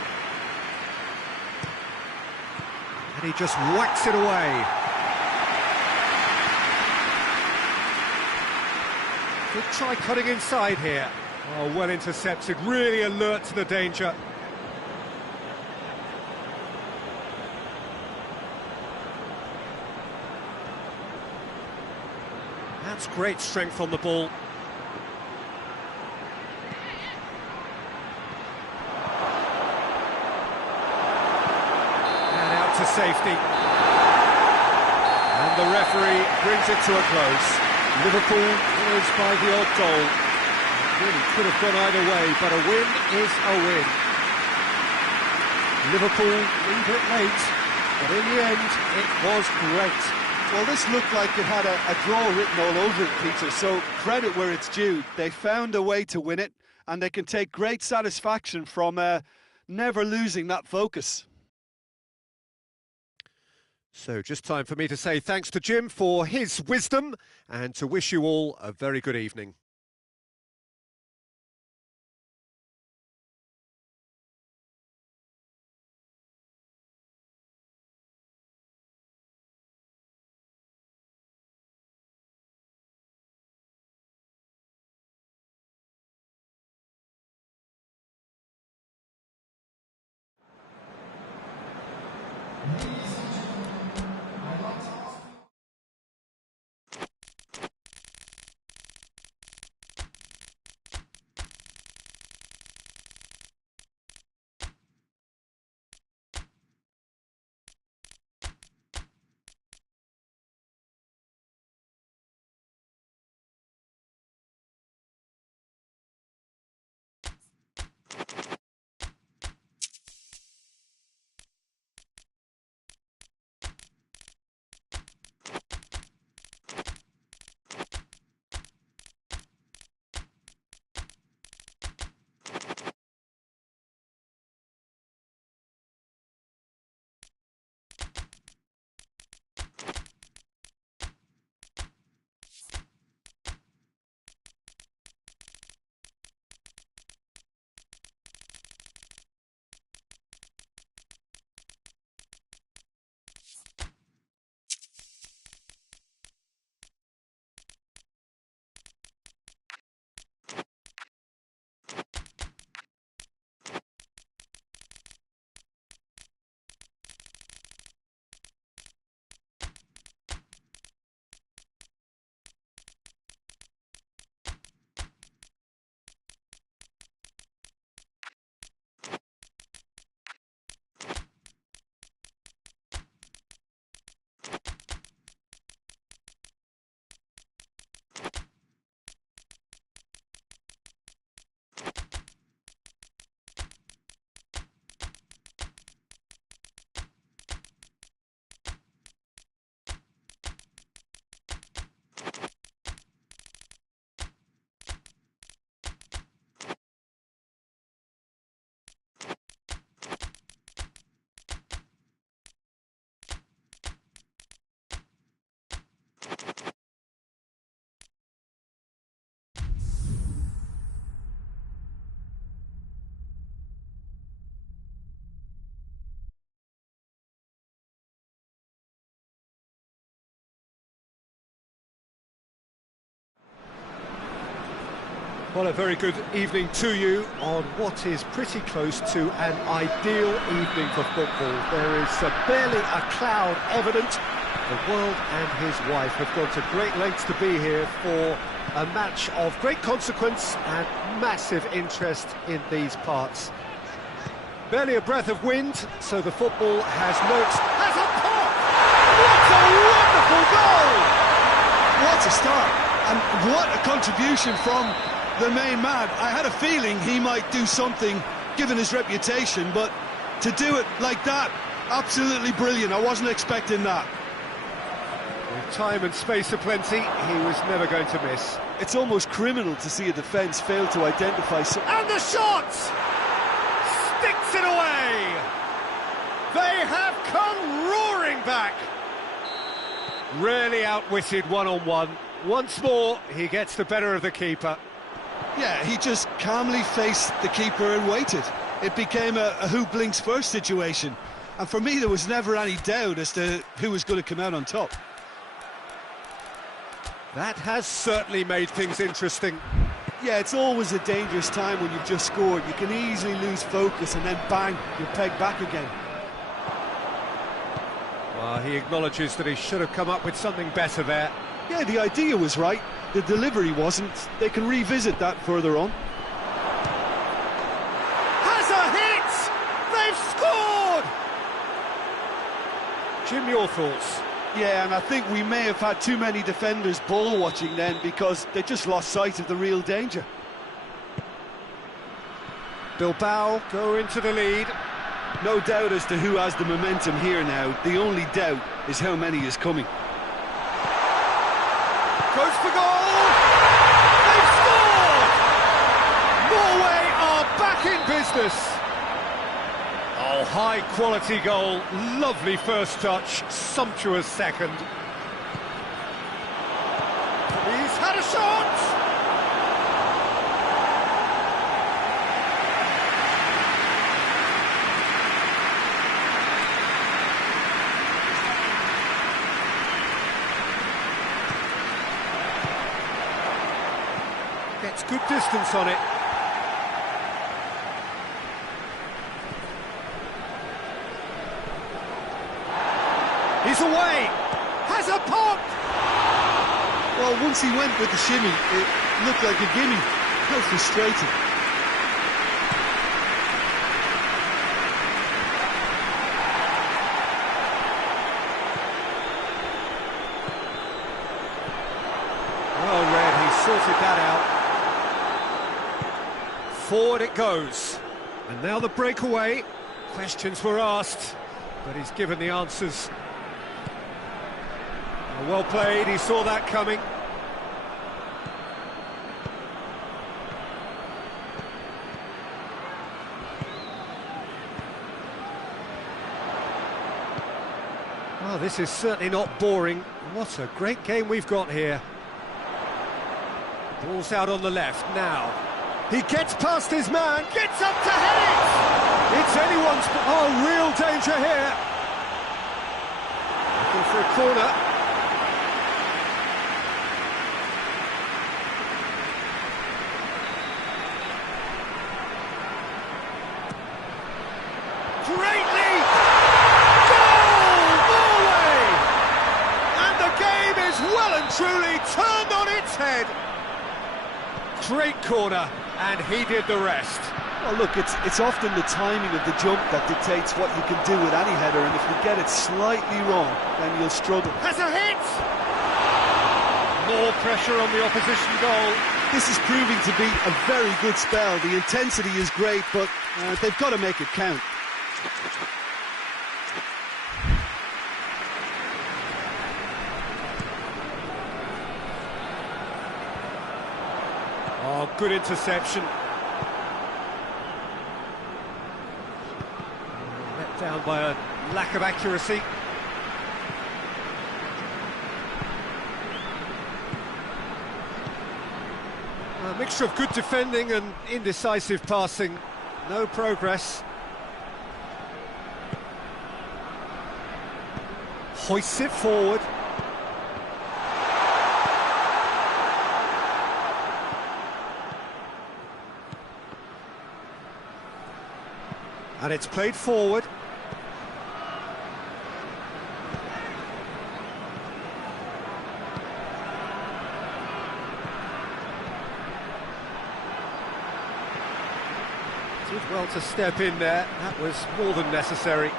And he just whacks it away. Good try cutting inside here. Oh, well intercepted, really alert to the danger. That's great strength on the ball. to safety. And the referee brings it to a close. Liverpool wins by the odd goal. It really could have gone either way, but a win is a win. Liverpool leave it late, but in the end, it was great. Well, this looked like it had a draw written all over it, Peter, so credit where it's due. They found a way to win it, and they can take great satisfaction from never losing that focus. So just time for me to say thanks to Jim for his wisdom and to wish you all a very good evening. Well, a very good evening to you on what is pretty close to an ideal evening for football. There is barely a cloud evident. The world and his wife have gone to great lengths to be here for a match of great consequence and massive interest in these parts. Barely a breath of wind, so the football has no... Has a pop! What a wonderful goal! What a start, and what a contribution from the main man. I had a feeling he might do something, given his reputation, but to do it like that, absolutely brilliant. I wasn't expecting that. With time and space aplenty, he was never going to miss. It's almost criminal to see a defence fail to identify... And the shot! Sticks it away! They have come roaring back! Really outwitted one-on-one. Once more, he gets the better of the keeper. Yeah, he just calmly faced the keeper and waited. It became a who blinks first situation. And for me, there was never any doubt as to who was going to come out on top. That has certainly made things interesting. Yeah, it's always a dangerous time when you've just scored. You can easily lose focus and then bang, you're pegged back again. Well, he acknowledges that he should have come up with something better there. Yeah, the idea was right. The delivery wasn't. They can revisit that further on. Has a hit! They've scored! your thoughts? Yeah, and I think we may have had too many defenders ball watching then, because they just lost sight of the real danger. Bilbao go into the lead. No doubt as to who has the momentum here now. The only doubt is how many is coming. Goes for goal! They've scored! Norway are back in business. Oh, high-quality goal. Lovely first touch, sumptuous second. He's had a shot! Gets good distance on it. He's away! Has a pop! Well, once he went with the shimmy, it looked like a gimme. How frustrating. Well read, he sorted that out. Forward it goes. And now the breakaway. Questions were asked, but he's given the answers. Well played, he saw that coming. Well, this is certainly not boring. What a great game we've got here. Ball's out on the left now. He gets past his man, gets up to head it! It's anyone's... Oh, real danger here. Looking for a corner. Great lead! Goal! Norway! And the game is well and truly turned on its head. Great corner, and he did the rest. Well, look, it's often the timing of the jump that dictates what you can do with any header, and if you get it slightly wrong, then you'll struggle. Has a hit! More pressure on the opposition goal. This is proving to be a very good spell. The intensity is great, but they've got to make it count. Oh, good interception. Let down by a lack of accuracy. A mixture of good defending and indecisive passing. No progress. Hoists it forward. And it's played forward. Did well to step in there. That was more than necessary.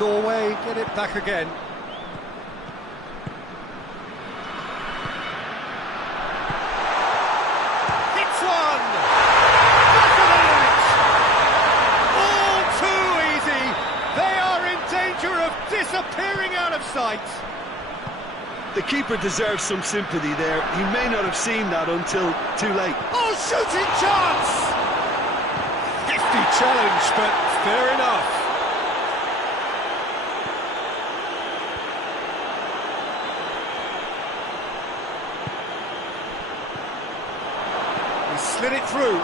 Norway get it back again. Hits one! Back of the net! All too easy! They are in danger of disappearing out of sight! The keeper deserves some sympathy there. He may not have seen that until too late. Oh, shooting chance! Hefty challenge, but fair enough. He slid it through.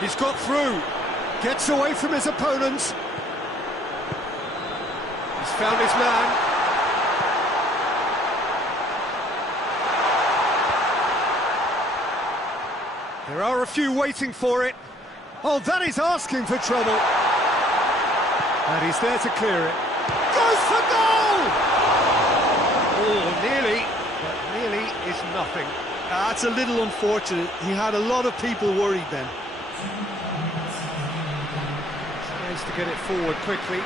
He's got through, gets away from his opponents. He's found his man. There are a few waiting for it. Oh, that is asking for trouble. And he's there to clear it. Goes for goal! Oh, nearly, but nearly is nothing. That's a little unfortunate. He had a lot of people worried then. Tries to get it forward quickly.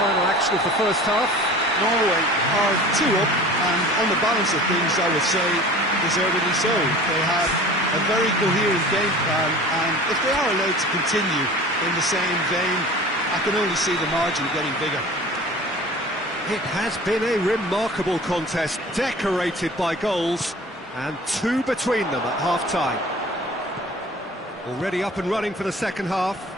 Final action of the first half. Norway are 2 up, and on the balance of things, I would say deservedly so. They had a very coherent game plan, and if they are allowed to continue in the same vein, I can only see the margin getting bigger. It has been a remarkable contest, decorated by goals, and 2 between them at half-time. Already up and running for the second half.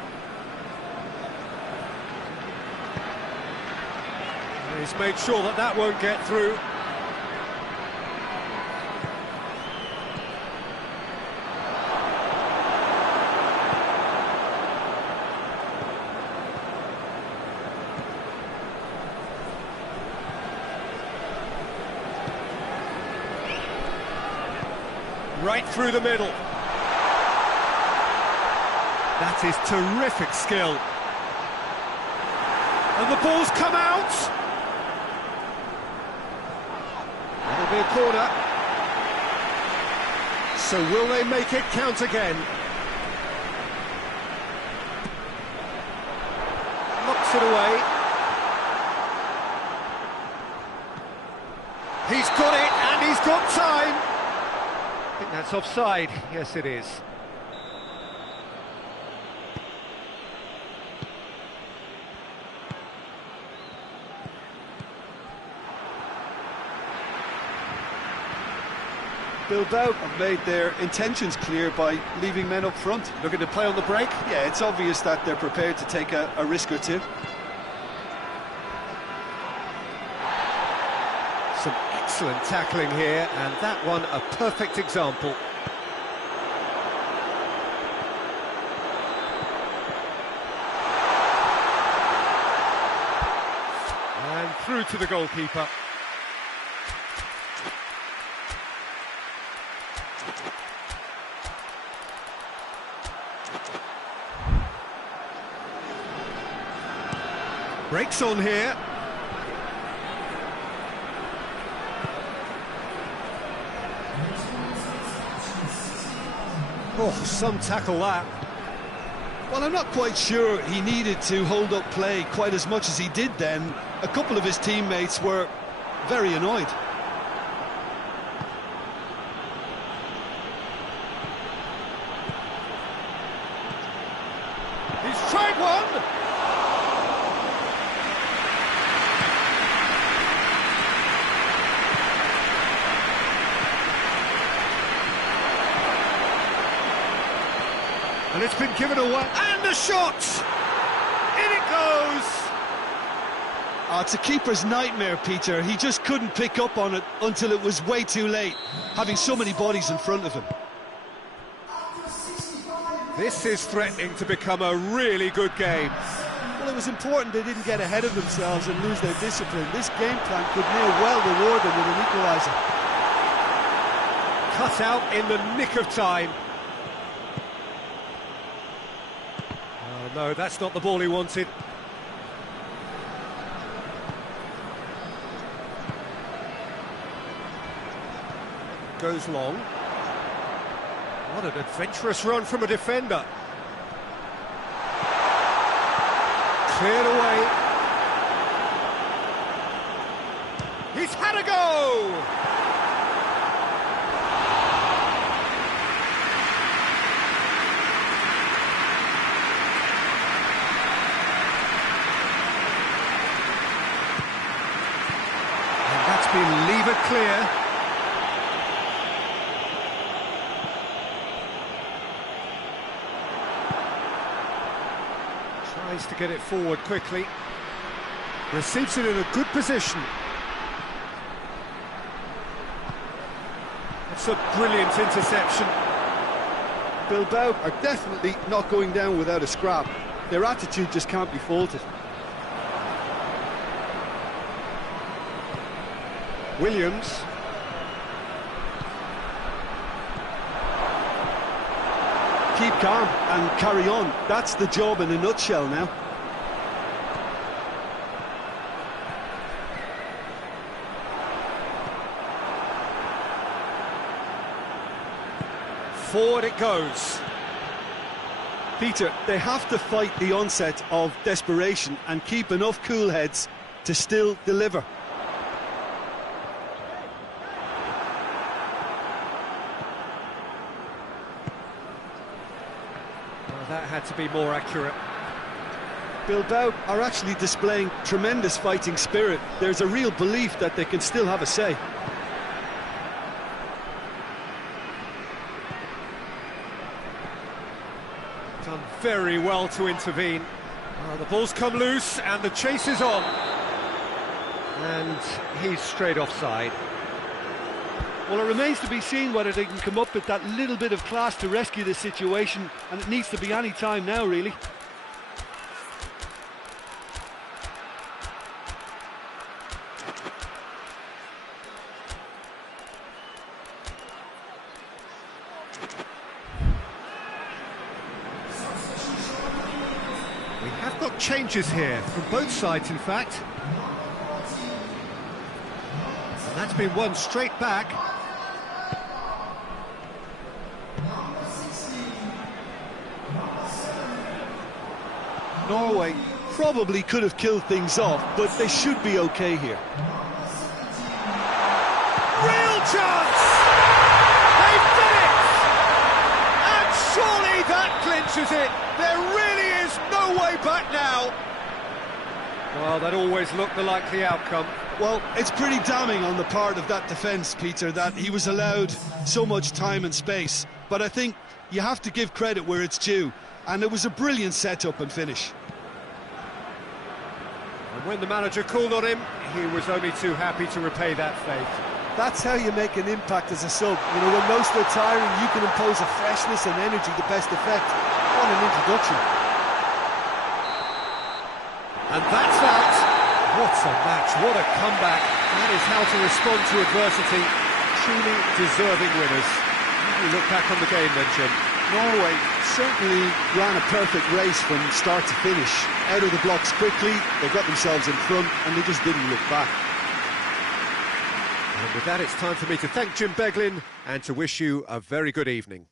He's made sure that that won't get through. Right through the middle. That is terrific skill. And the ball's come out. That'll be a corner. So will they make it count again? Knocks it away. He's got it, and he's got time. I think that's offside. Yes, it is. Bilbao have made their intentions clear by leaving men up front. Looking to play on the break? Yeah, it's obvious that they're prepared to take a risk or two. Some excellent tackling here, and that one a perfect example. And through to the goalkeeper. Breaks on here. Oh, some tackle that. Well, I'm not quite sure he needed to hold up play quite as much as he did then. A couple of his teammates were very annoyed. He's tried one! And it's been given away, and the shot! In it goes! Oh, it's a keeper's nightmare, Peter. He just couldn't pick up on it until it was way too late, having so many bodies in front of him. This is threatening to become a really good game. Well, it was important they didn't get ahead of themselves and lose their discipline. This game plan could near well reward them with an equaliser. Cut out in the nick of time. Oh, no, that's not the ball he wanted. Goes long. What an adventurous run from a defender. Cleared away. He's had a go! And that's been levered clear. Tries to get it forward quickly. Receives it in a good position. That's a brilliant interception. Bilbao are definitely not going down without a scrap. Their attitude just can't be faulted. Williams. Keep calm and carry on. That's the job in a nutshell now. Forward it goes. Peter, they have to fight the onset of desperation and keep enough cool heads to still deliver. Well, that had to be more accurate. Bilbao are actually displaying tremendous fighting spirit. There's a real belief that they can still have a say. Done very well to intervene. The ball's come loose and the chase is on. And he's straight offside. Well, it remains to be seen whether they can come up with that little bit of class to rescue the situation, and it needs to be any time now, really. We have got changes here, from both sides in fact. And that's been one straight back. Norway probably could have killed things off, but they should be okay here. Real chance! They've done it! And surely that clinches it! There really is no way back now! Well, that always looked the likely outcome. Well, it's pretty damning on the part of that defence, Peter, that he was allowed so much time and space. But I think you have to give credit where it's due, and it was a brilliant setup and finish. And when the manager called on him, he was only too happy to repay that faith. That's how you make an impact as a sub. You know, when most are tiring, you can impose a freshness and energy to best effect. What an introduction. And that's that. What a match, what a comeback. That is how to respond to adversity. Truly deserving winners. How do you look back on the game then, Chun? Norway certainly ran a perfect race from start to finish. Out of the blocks quickly, they got themselves in front and they just didn't look back. And with that, it's time for me to thank Jim Beglin and to wish you a very good evening.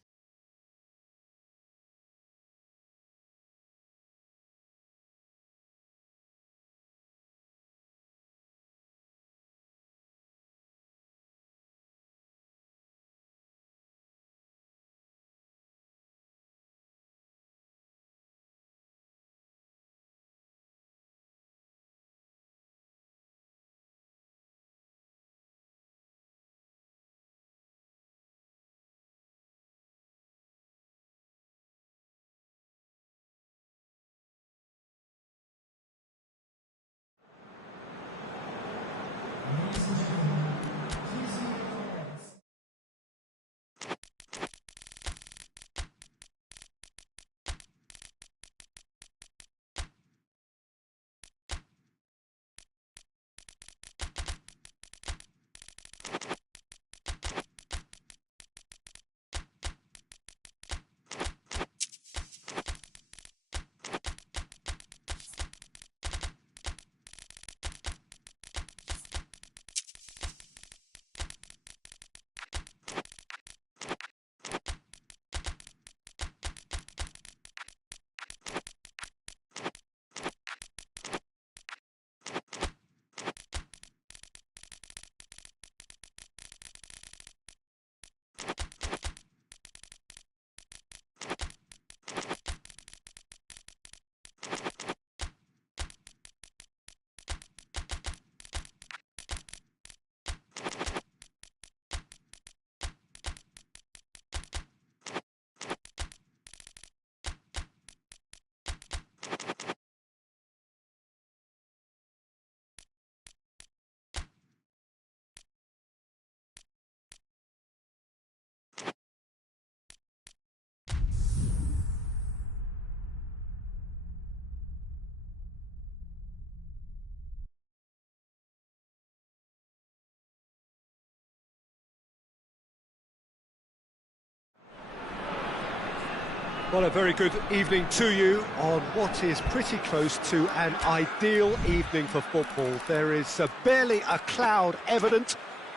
Well, a very good evening to you on what is pretty close to an ideal evening for football. There is barely a cloud evident.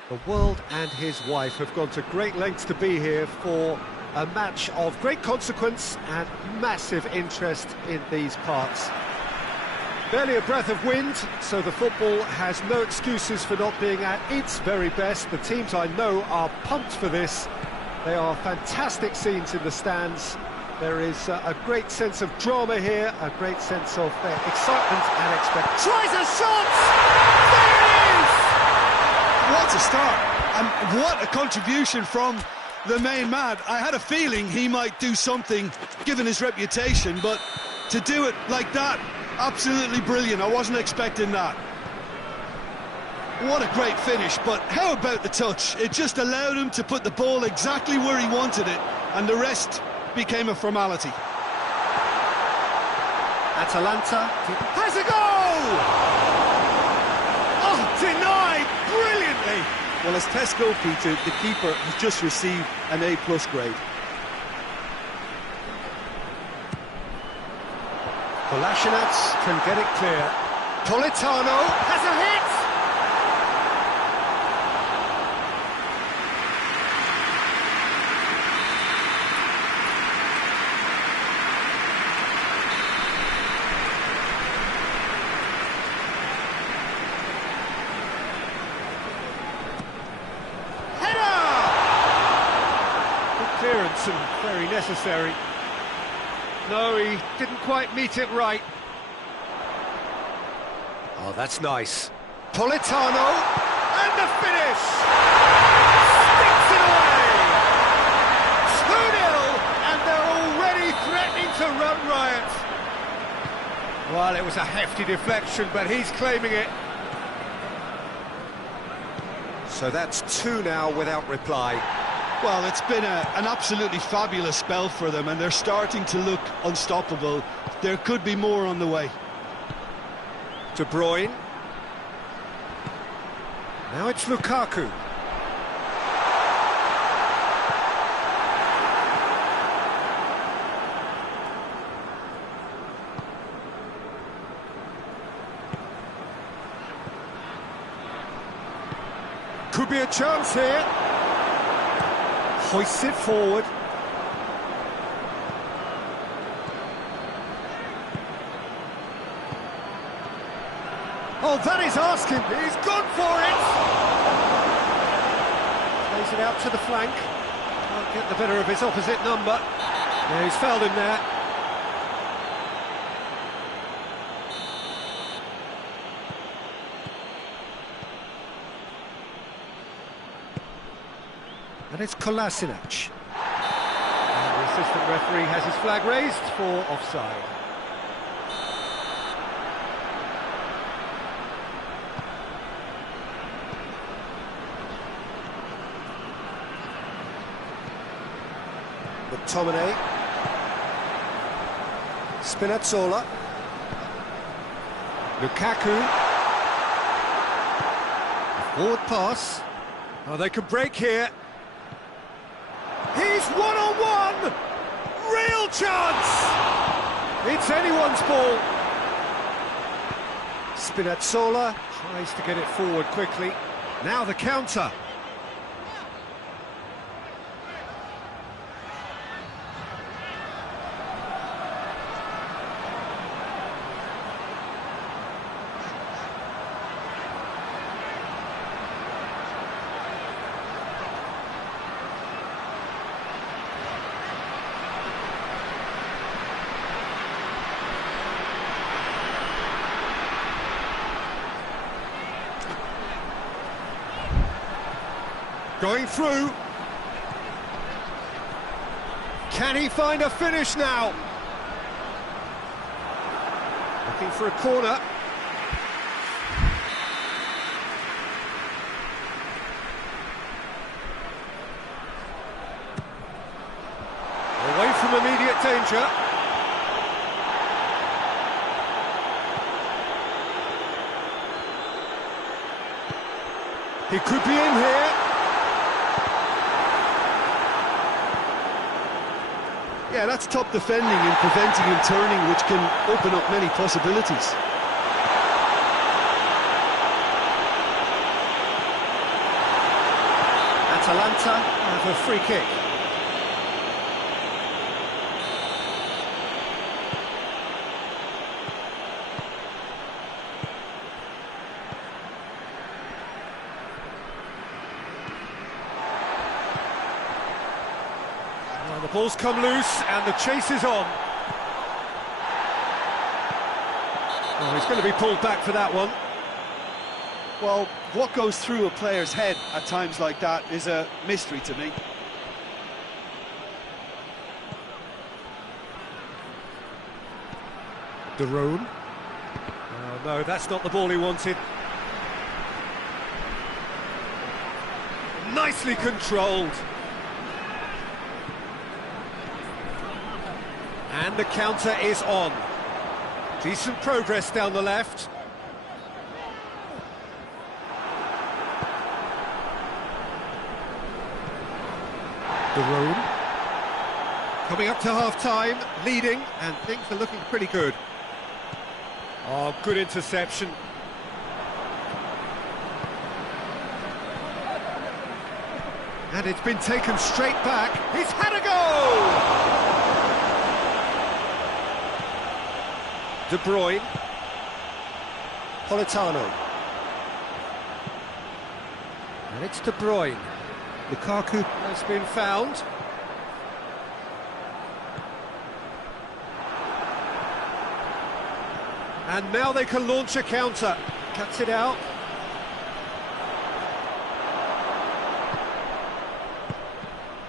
The world and his wife have gone to great lengths to be here for a match of great consequence and massive interest in these parts. Barely a breath of wind, so the football has no excuses for not being at its very best. The teams I know are pumped for this. They are fantastic scenes in the stands. There is a great sense of drama here, a great sense of excitement and expectation. Tries a shot! There it is! What a start, and what a contribution from the main man. I had a feeling he might do something, given his reputation, but to do it like that, absolutely brilliant. I wasn't expecting that. What a great finish, but how about the touch? It just allowed him to put the ball exactly where he wanted it, and the rest became a formality. Atalanta Has a goal! Oh, denied brilliantly! Well, as test goalkeeper, the keeper has just received an A+ grade. Kolasinac can get it clear. Politano Has a hit! clearance and very necessary. No, he didn't quite meet it right. Oh, that's nice. Politano, and the finish! Sticks it away! 2-0, and they're already threatening to run riot. Well, it was a hefty deflection, but he's claiming it. So that's 2 now without reply. Well, it's been an absolutely fabulous spell for them, and they're starting to look unstoppable. There could be more on the way. De Bruyne. Now it's Lukaku. Could be a chance here. Hoists it forward. Oh, that is asking. He's gone for it. Plays it out to the flank. Can't get the better of his opposite number. Yeah, he's fouled him there. And it's Kolasinac. And the assistant referee has his flag raised for offside. McTominay. Spinazzola. Lukaku. Forward pass. Oh, they can break here. He's one-on-one! Real chance! It's anyone's ball. Spinazzola tries to get it forward quickly. Now the counter. Going through. Can he find a finish now? Looking for a corner. Away from immediate danger. He could be in here. Yeah, that's top defending and preventing him turning, which can open up many possibilities. Atalanta have a free kick. Well, the ball's come loose and the chase is on. Oh, he's going to be pulled back for that one. Well, what goes through a player's head at times like that is a mystery to me. De Roon. Oh, no, that's not the ball he wanted. Nicely controlled. And the counter is on. Decent progress down the left. De Roon. Coming up to half-time, leading, and things are looking pretty good. Oh, good interception. And it's been taken straight back. He's had a go! De Bruyne. Politano. And it's De Bruyne. Lukaku has been found. And now they can launch a counter. Cuts it out.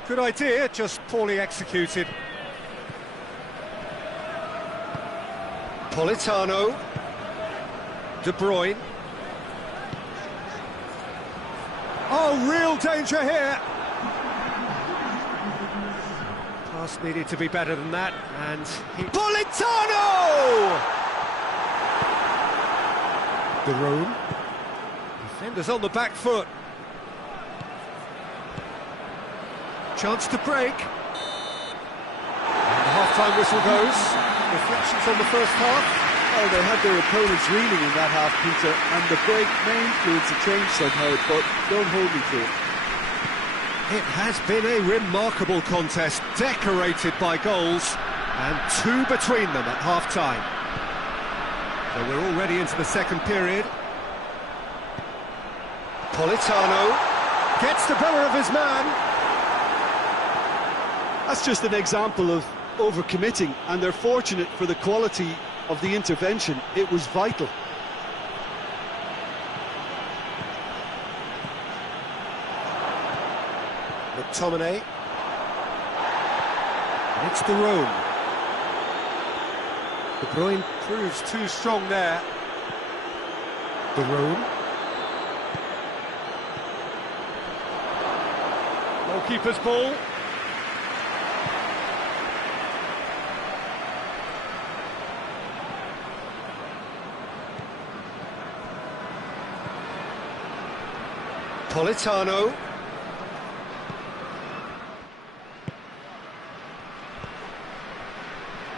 Good idea, just poorly executed. Politano. De Bruyne. Oh, real danger here. Pass needed to be better than that, and Politano! De Roon. Defenders on the back foot. Chance to break. And the half-time whistle goes. Reflections on the first half. Oh, they had their opponents reeling in that half, Peter, and the break may influence a change somehow, but don't hold me to it. It has been a remarkable contest, decorated by goals, and two between them at half-time. So we're already into the second period. Politano gets the better of his man. That's just an example of overcommitting, and they're fortunate for the quality of the intervention. It was vital. McTominay. And it's De Roon. De Bruyne proves too strong there. De Roon. Goalkeeper's ball. Politano.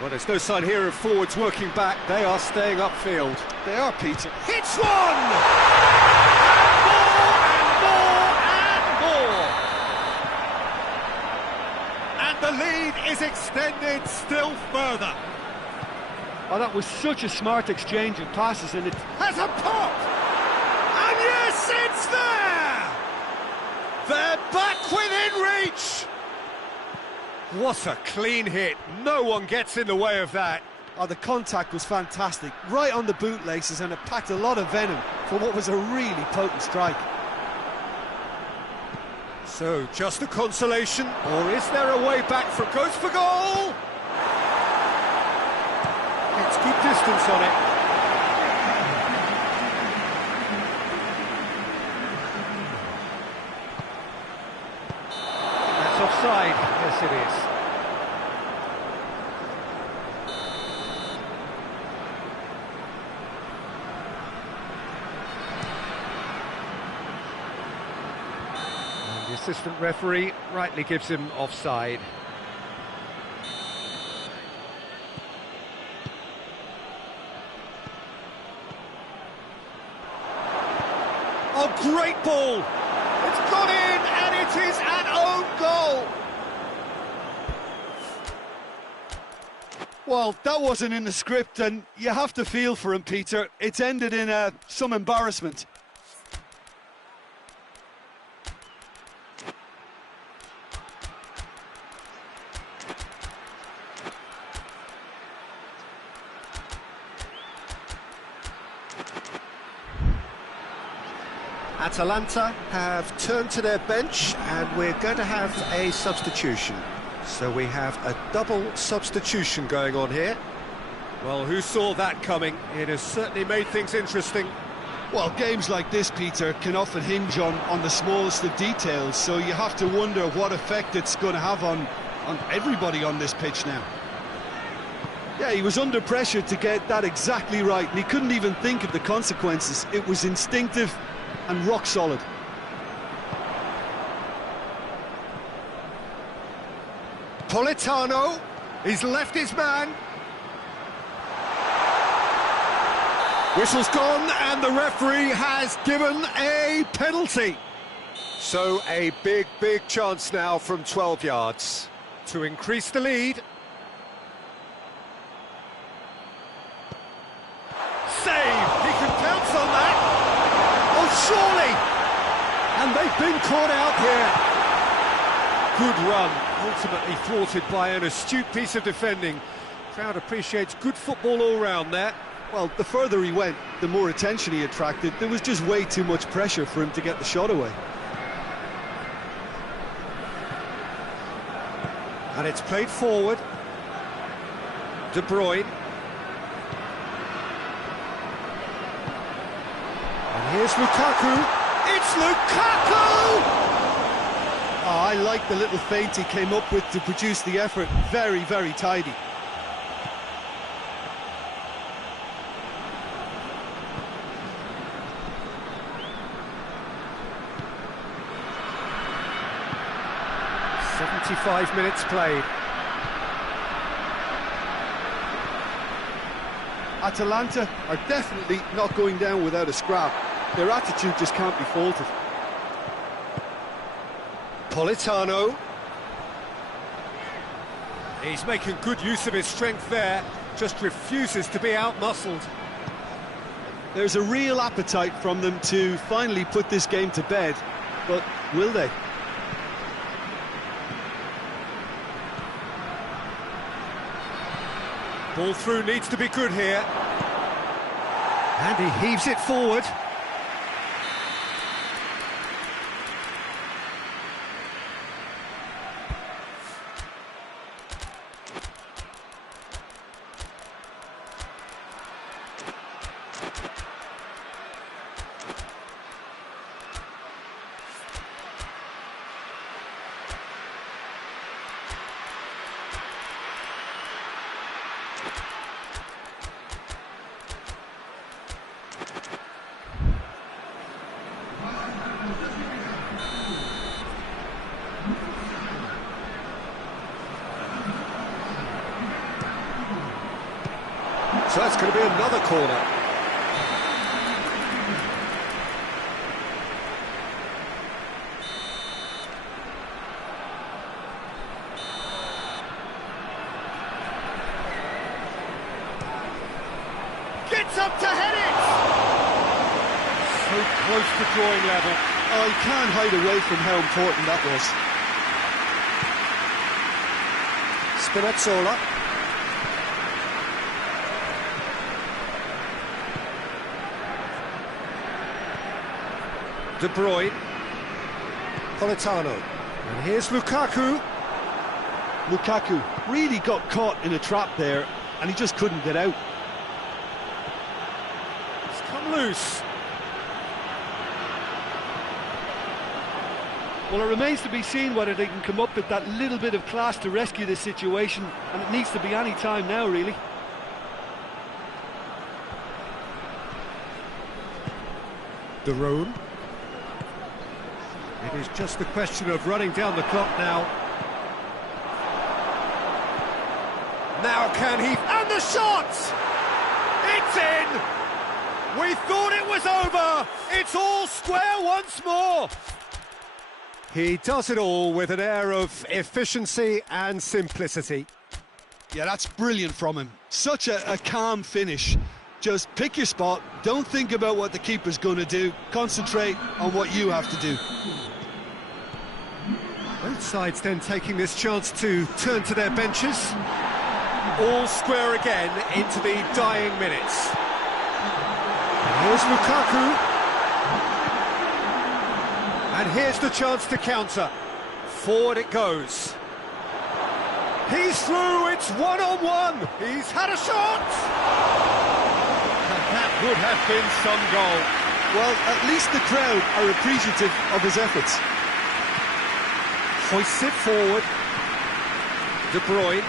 Well, there's no sign here of forwards working back. They are staying upfield. They are, Peter. Hits one! And more, and more, and more! And the lead is extended still further. Oh, that was such a smart exchange of passes, and it Has a pop! And yes, it's there! They're back within reach! What a clean hit. No one gets in the way of that. Oh, the contact was fantastic, right on the bootlaces, and it packed a lot of venom for what was a really potent strike. So, just a consolation, or is there a way back for goes for goal? It's good distance on it. That's offside. Yes, it is. And the assistant referee rightly gives him offside. Oh, great ball! It's gone in, and it is an own goal! Well, that wasn't in the script, and you have to feel for him, Peter. It's ended in some embarrassment. Atalanta have turned to their bench, and we're going to have a substitution. So we have a double substitution going on here. Well, who saw that coming? It has certainly made things interesting. Well, games like this, Peter, can often hinge on the smallest of details, so you have to wonder what effect it's going to have on everybody on this pitch now. Yeah, he was under pressure to get that exactly right, and he couldn't even think of the consequences. It was instinctive and rock solid. Politano, he's left his man. Whistle's gone, and the referee has given a penalty. So a big chance now from 12 yards to increase the lead. Save! He can pounce on that. Oh, surely! And they've been caught out here. Good run, ultimately thwarted by an astute piece of defending. Crowd appreciates good football all round there. Well, the further he went, the more attention he attracted. There was just way too much pressure for him to get the shot away. And it's played forward. De Bruyne. And here's Lukaku. It's Lukaku! Oh, I like the little feint he came up with to produce the effort. Very tidy. .75 minutes played. Atalanta are definitely not going down without a scrap. Their attitude just can't be faulted. Politano. He's making good use of his strength there, just refuses to be out-muscled. There's a real appetite from them to finally put this game to bed, but will they? Ball through needs to be good here. And he heaves it forward. So that's going to be another corner. Gets up to head it! So close to drawing level. Oh, you can't hide away from how important that was. Spinazzola. De Bruyne. Politano. And here's Lukaku. Lukaku really got caught in a trap there, and he just couldn't get out. It's come loose. Well, it remains to be seen whether they can come up with that little bit of class to rescue this situation, and it needs to be any time now, really. De Roon. It is just a question of running down the clock now. Now can he... And the shot! It's in! We thought it was over! It's all square once more! He does it all with an air of efficiency and simplicity. Yeah, that's brilliant from him. Such a calm finish. Just pick your spot, don't think about what the keeper's going to do, concentrate on what you have to do. Both sides then taking this chance to turn to their benches. All square again into the dying minutes. And here's Lukaku. And here's the chance to counter. Forward it goes. He's through, it's one-on-one. He's had a shot! And that would have been some goal. Well, at least the crowd are appreciative of his efforts. Hoists it forward. De Bruyne.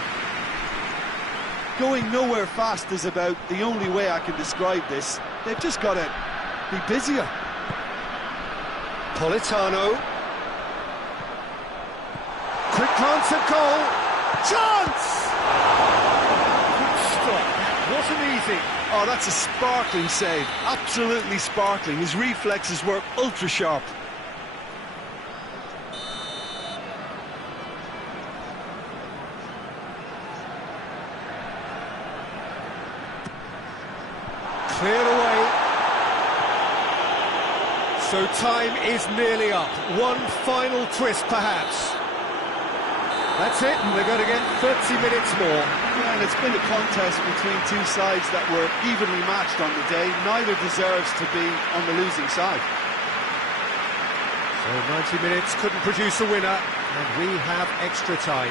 Going nowhere fast is about the only way I can describe this. They've just got to be busier. Politano. Quick glance at goal. Chance! Good stop. That wasn't easy. Oh, that's a sparkling save. Absolutely sparkling. His reflexes were ultra sharp. Cleared away. So time is nearly up. One final twist, perhaps. That's it, and they're going to get 30 minutes more. Yeah, and it's been a contest between two sides that were evenly matched on the day. Neither deserves to be on the losing side. So 90 minutes couldn't produce a winner, and we have extra time.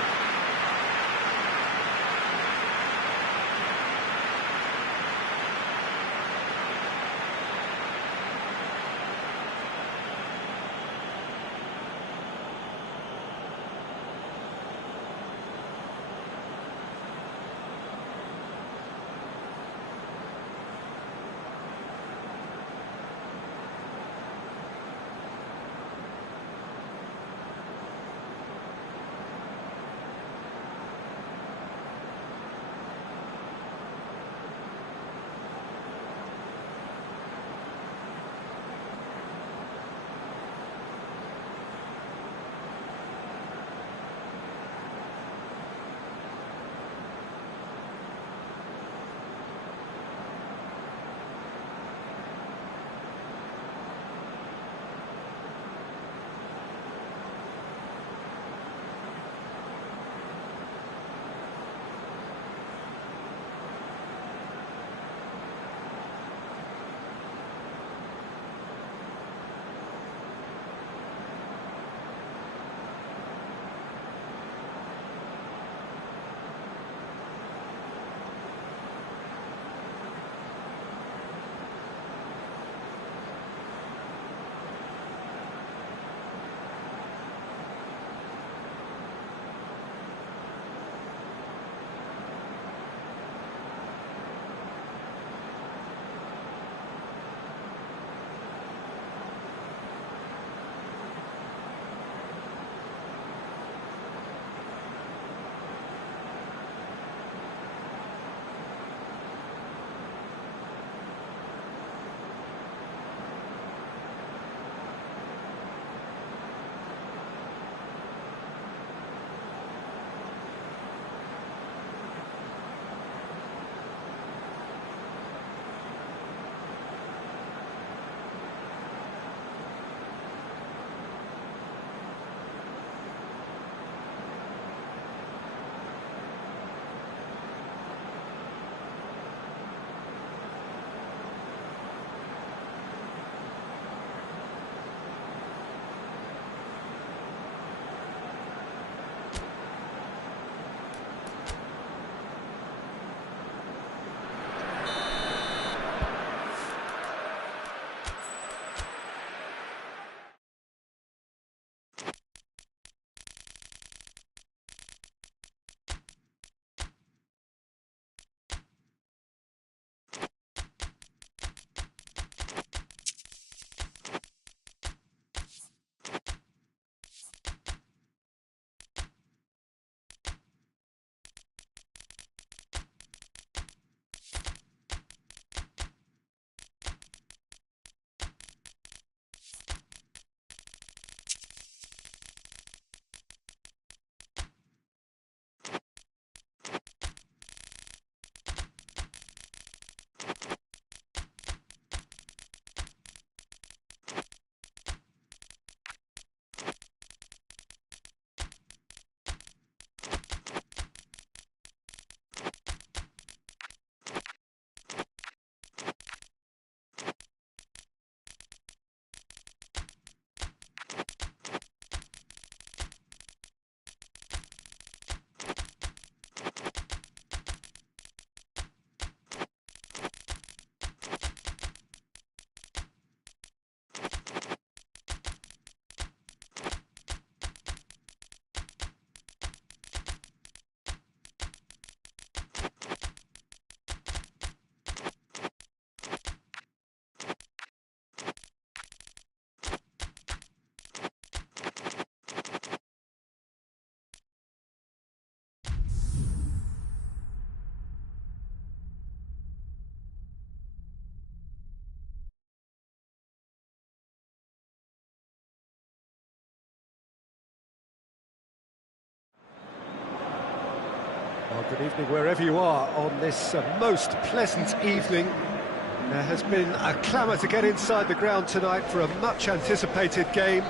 Good evening wherever you are on this most pleasant evening. There has been a clamour to get inside the ground tonight for a much-anticipated game.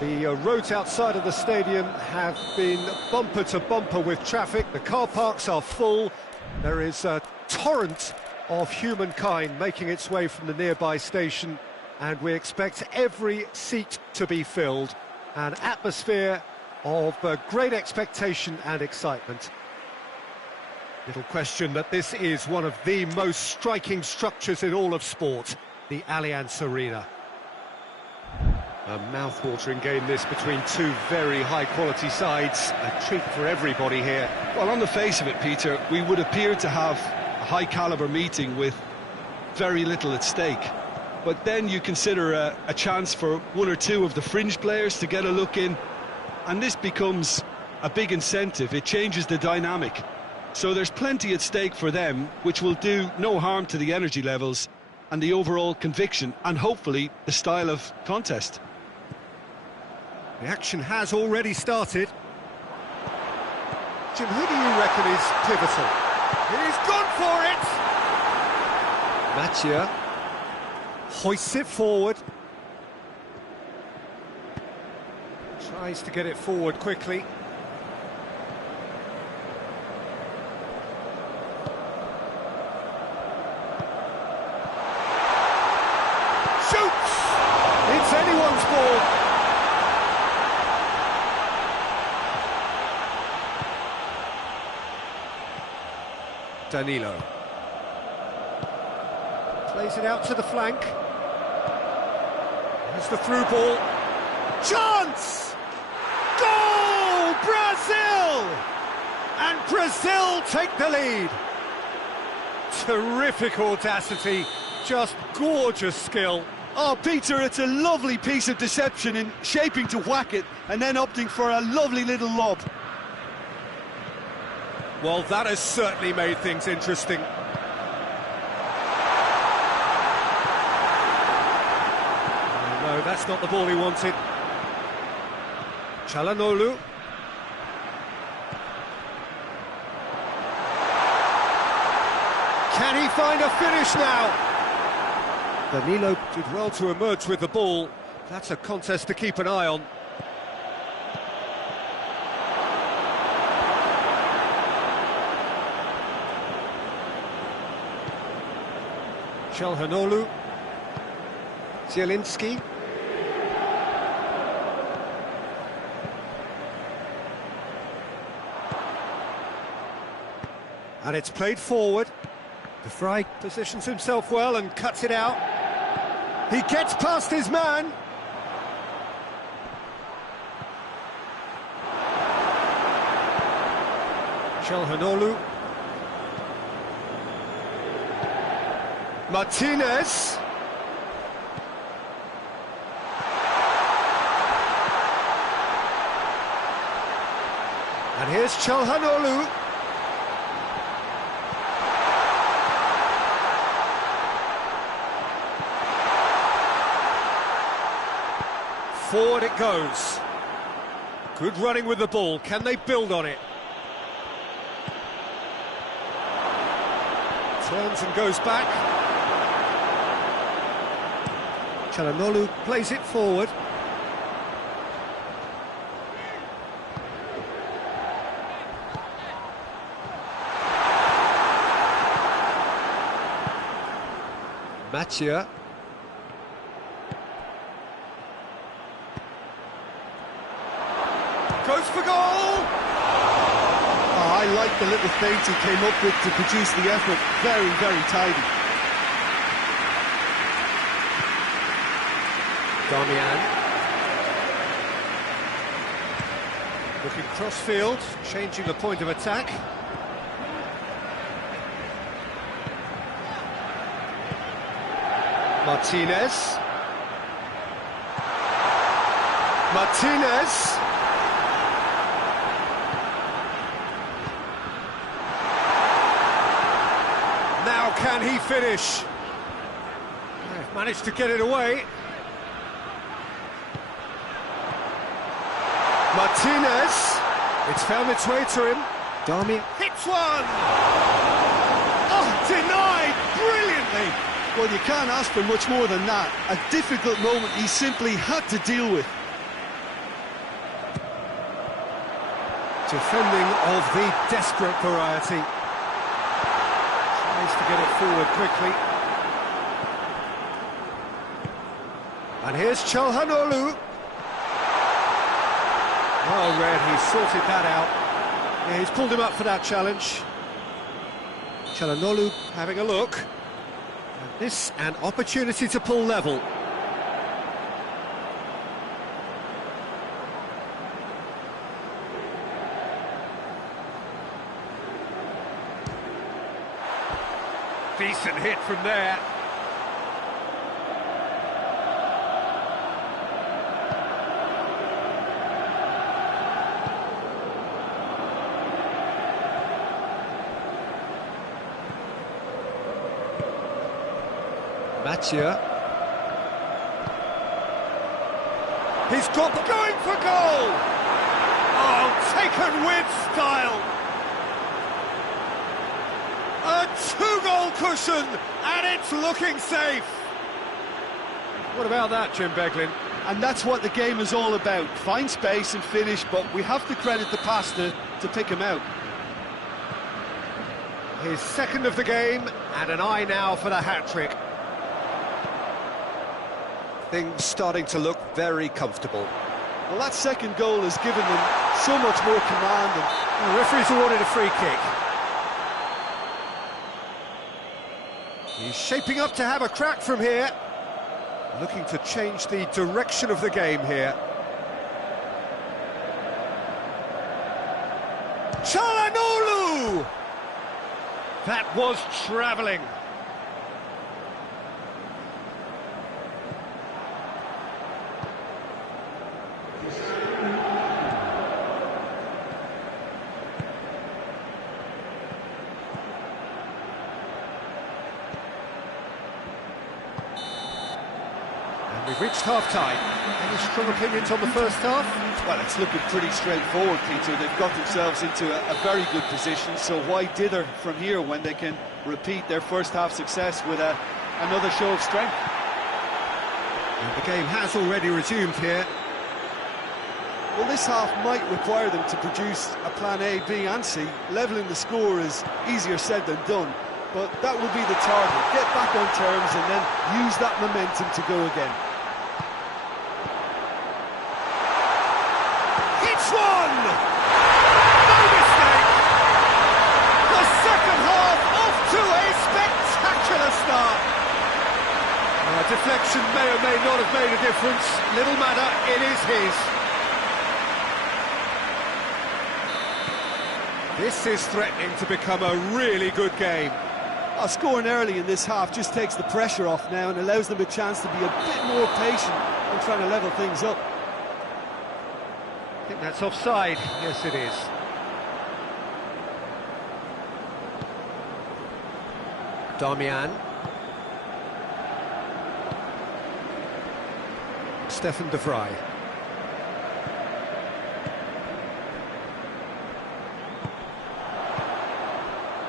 The roads outside of the stadium have been bumper to bumper with traffic. The car parks are full. There is a torrent of humankind making its way from the nearby station, and we expect every seat to be filled. An atmosphere of great expectation and excitement. Little question that this is one of the most striking structures in all of sport, the Allianz Arena. A mouth-watering game this between two very high-quality sides. A treat for everybody here. Well, on the face of it, Peter, we would appear to have a high-caliber meeting with very little at stake. But then you consider a chance for one or two of the fringe players to get a look in, and this becomes a big incentive. It changes the dynamic. So there's plenty at stake for them, which will do no harm to the energy levels and the overall conviction and hopefully the style of contest. The action has already started. Jim, who do you reckon is pivotal? He's gone for it! Mathieu hoists it forward. Tries to get it forward quickly. Shoots! It's anyone's ball. Danilo plays it out to the flank. Here's the through ball. Chance! Goal! Brazil! And Brazil take the lead. Terrific audacity, just gorgeous skill. Oh, Peter, it's a lovely piece of deception in shaping to whack it and then opting for a lovely little lob. Well, that has certainly made things interesting. No, that's not the ball he wanted. Çalhanoğlu. Can he find a finish now? Danilo did well to emerge with the ball. That's a contest to keep an eye on. Çalhanoğlu. Zielinski. And it's played forward. De Vrij positions himself well and cuts it out. He gets past his man. Çalhanoğlu. Martinez. And here's Çalhanoğlu. Forward it goes. Good running with the ball. Can they build on it? Turns and goes back. Çalhanoğlu plays it forward. Mathieu. Goes for goal! Oh, I like the little feint he came up with to produce the effort. Very, very tidy. Darmian. Looking cross-field, changing the point of attack. Martinez. Martinez. Now can he finish? They've managed to get it away. Martinez. It's found its way to him. Darmian Hits one! Oh, denied brilliantly! Well, you can't ask for much more than that. A difficult moment he simply had to deal with. defending of the desperate variety. Tries to get it forward quickly. And here's Çalhanoğlu. Well read, he sorted that out. Yeah, he's pulled him up for that challenge. Çalhanoğlu having a look. And this an opportunity to pull level. Decent hit from there. Mathieu. He's got the going for goal! Oh, taken with style! A two-goal cushion, and it's looking safe! What about that, Jim Beglin? And that's what the game is all about. Find space and finish, but we have to credit the pass to pick him out. His second of the game, and an eye now for the hat-trick. Things starting to look very comfortable. Well, that second goal has given them so much more command. And the referee's awarded a free kick. He's shaping up to have a crack from here. Looking to change the direction of the game here. Çalhanoğlu! That was travelling. We've reached half-time. Any strong opinions on the first half? Well, it's looking pretty straightforward, Peter. They've got themselves into a very good position, so why dither from here when they can repeat their first-half success with another show of strength? And the game has already resumed here. Well, this half might require them to produce a plan A, B and C. Levelling the score is easier said than done, but that will be the target. Get back on terms and then use that momentum to go again. One! No mistake! The second half off to a spectacular start. Deflection may or may not have made a difference. Little matter, it is his. This is threatening to become a really good game. Scoring early in this half just takes the pressure off now and allows them a chance to be a bit more patient and trying to level things up. I think that's offside. Yes, it is. Darmian. Stefan de Vrij.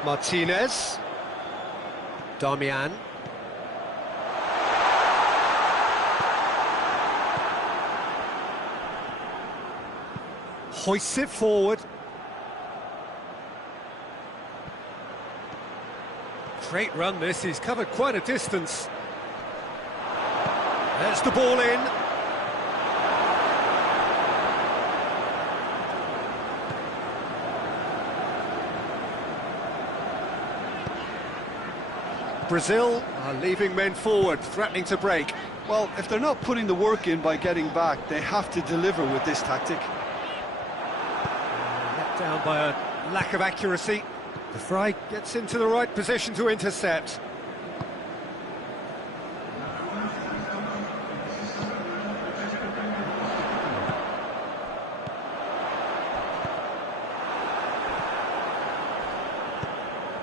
Martinez. Darmian. Hoists it forward. Great run this, he's covered quite a distance. There's the ball in. Brazil are leaving men forward, threatening to break. Well, if they're not putting the work in by getting back, they have to deliver with this tactic. Let down by a lack of accuracy. De Vrij gets into the right position to intercept.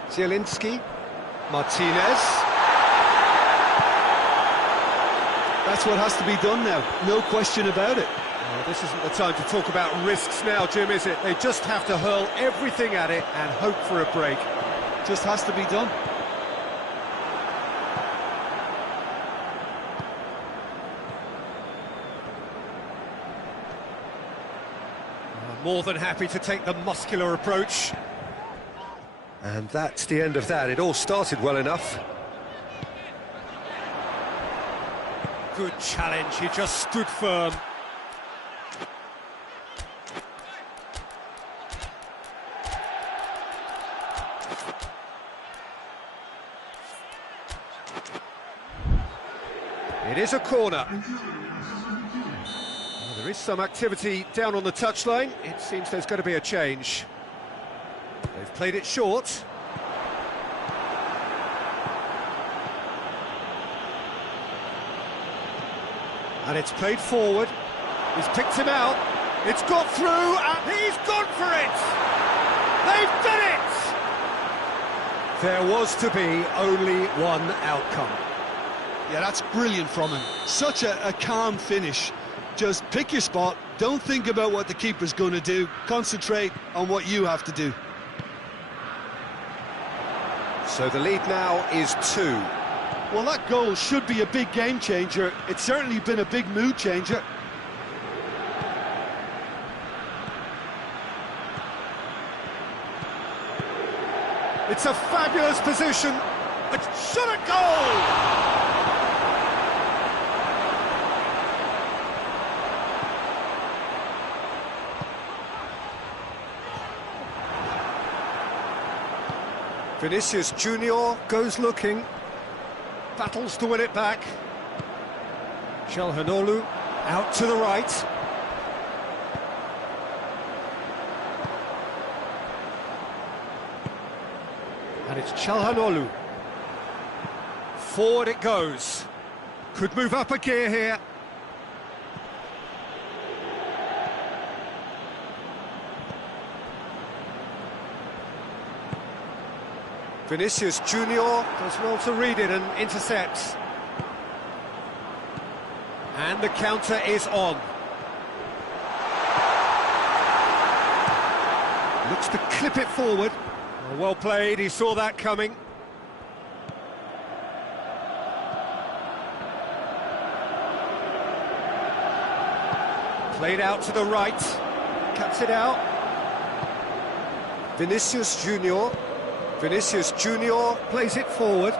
Zielinski. Martinez. That's what has to be done now, no question about it. Well, this isn't the time to talk about risks now, Jim, is it? They just have to hurl everything at it and hope for a break. Just has to be done. More than happy to take the muscular approach. And that's the end of that. It all started well enough. Good challenge, he just stood firm. It is a corner. There is some activity down on the touchline. It seems there's going to be a change. They've played it short. And it's played forward. He's picked him out. It's got through, and he's gone for it! They've done it! There was to be only one outcome. Yeah, that's brilliant from him. Such a calm finish. Just pick your spot, don't think about what the keeper's going to do, concentrate on what you have to do. So the lead now is 2. Well, that goal should be a big game changer. It's certainly been a big mood changer. It's a fabulous position. It's shot at goal! Vinicius Junior goes looking, battles to win it back. Calhanoglu out to the right. And it's Calhanoglu. Forward it goes. Could move up a gear here. Vinicius Junior does well to read it and intercepts. And the counter is on. Looks to clip it forward. Well played, he saw that coming. Played out to the right. Cuts it out. Vinicius Junior. Vinicius Junior plays it forward.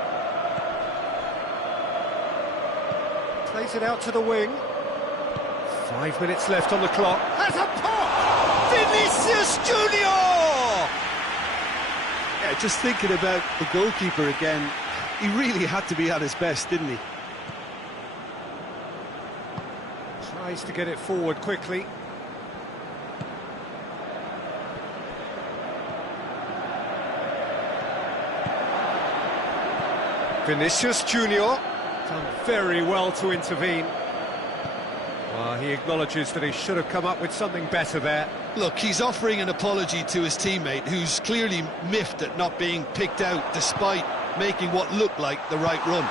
Plays it out to the wing. 5 minutes left on the clock. Has a pop! Vinicius Junior! Yeah, just thinking about the goalkeeper again, he really had to be at his best, didn't he? Tries to get it forward quickly. Vinicius Junior done very well to intervene. Well, he acknowledges that he should have come up with something better there. Look, he's offering an apology to his teammate, who's clearly miffed at not being picked out despite making what looked like the right run.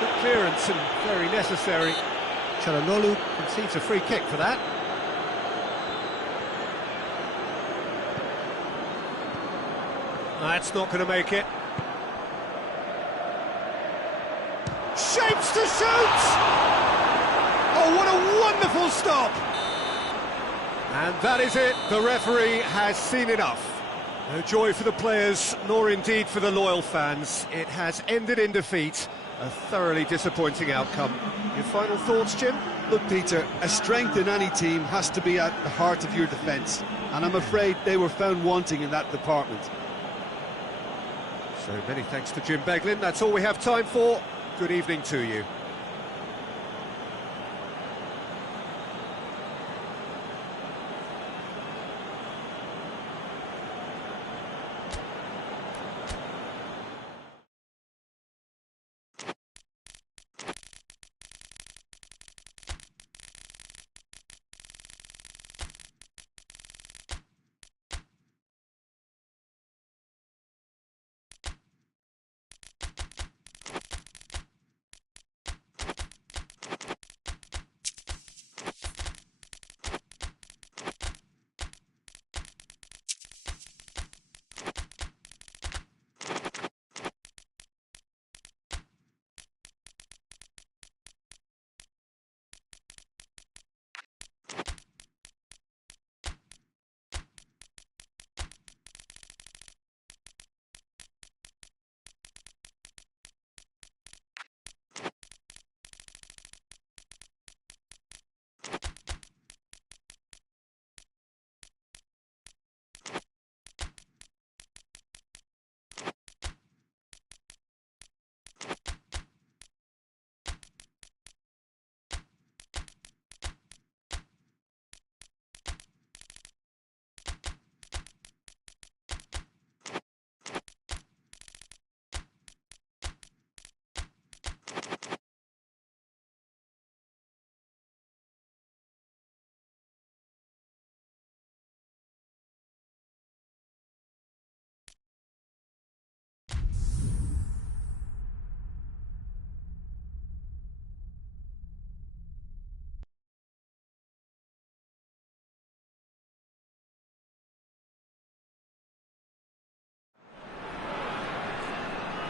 Good clearance and very necessary. Calhanoglu conceives a free kick for that. That's not going to make it. Shapes to shoot! Oh, what a wonderful stop! And that is it. The referee has seen enough. No joy for the players, nor indeed for the loyal fans. It has ended in defeat. A thoroughly disappointing outcome. Your final thoughts, Jim? Look, Peter, a strength in any team has to be at the heart of your defence, and I'm afraid they were found wanting in that department. So many thanks to Jim Beglin. That's all we have time for. Good evening to you.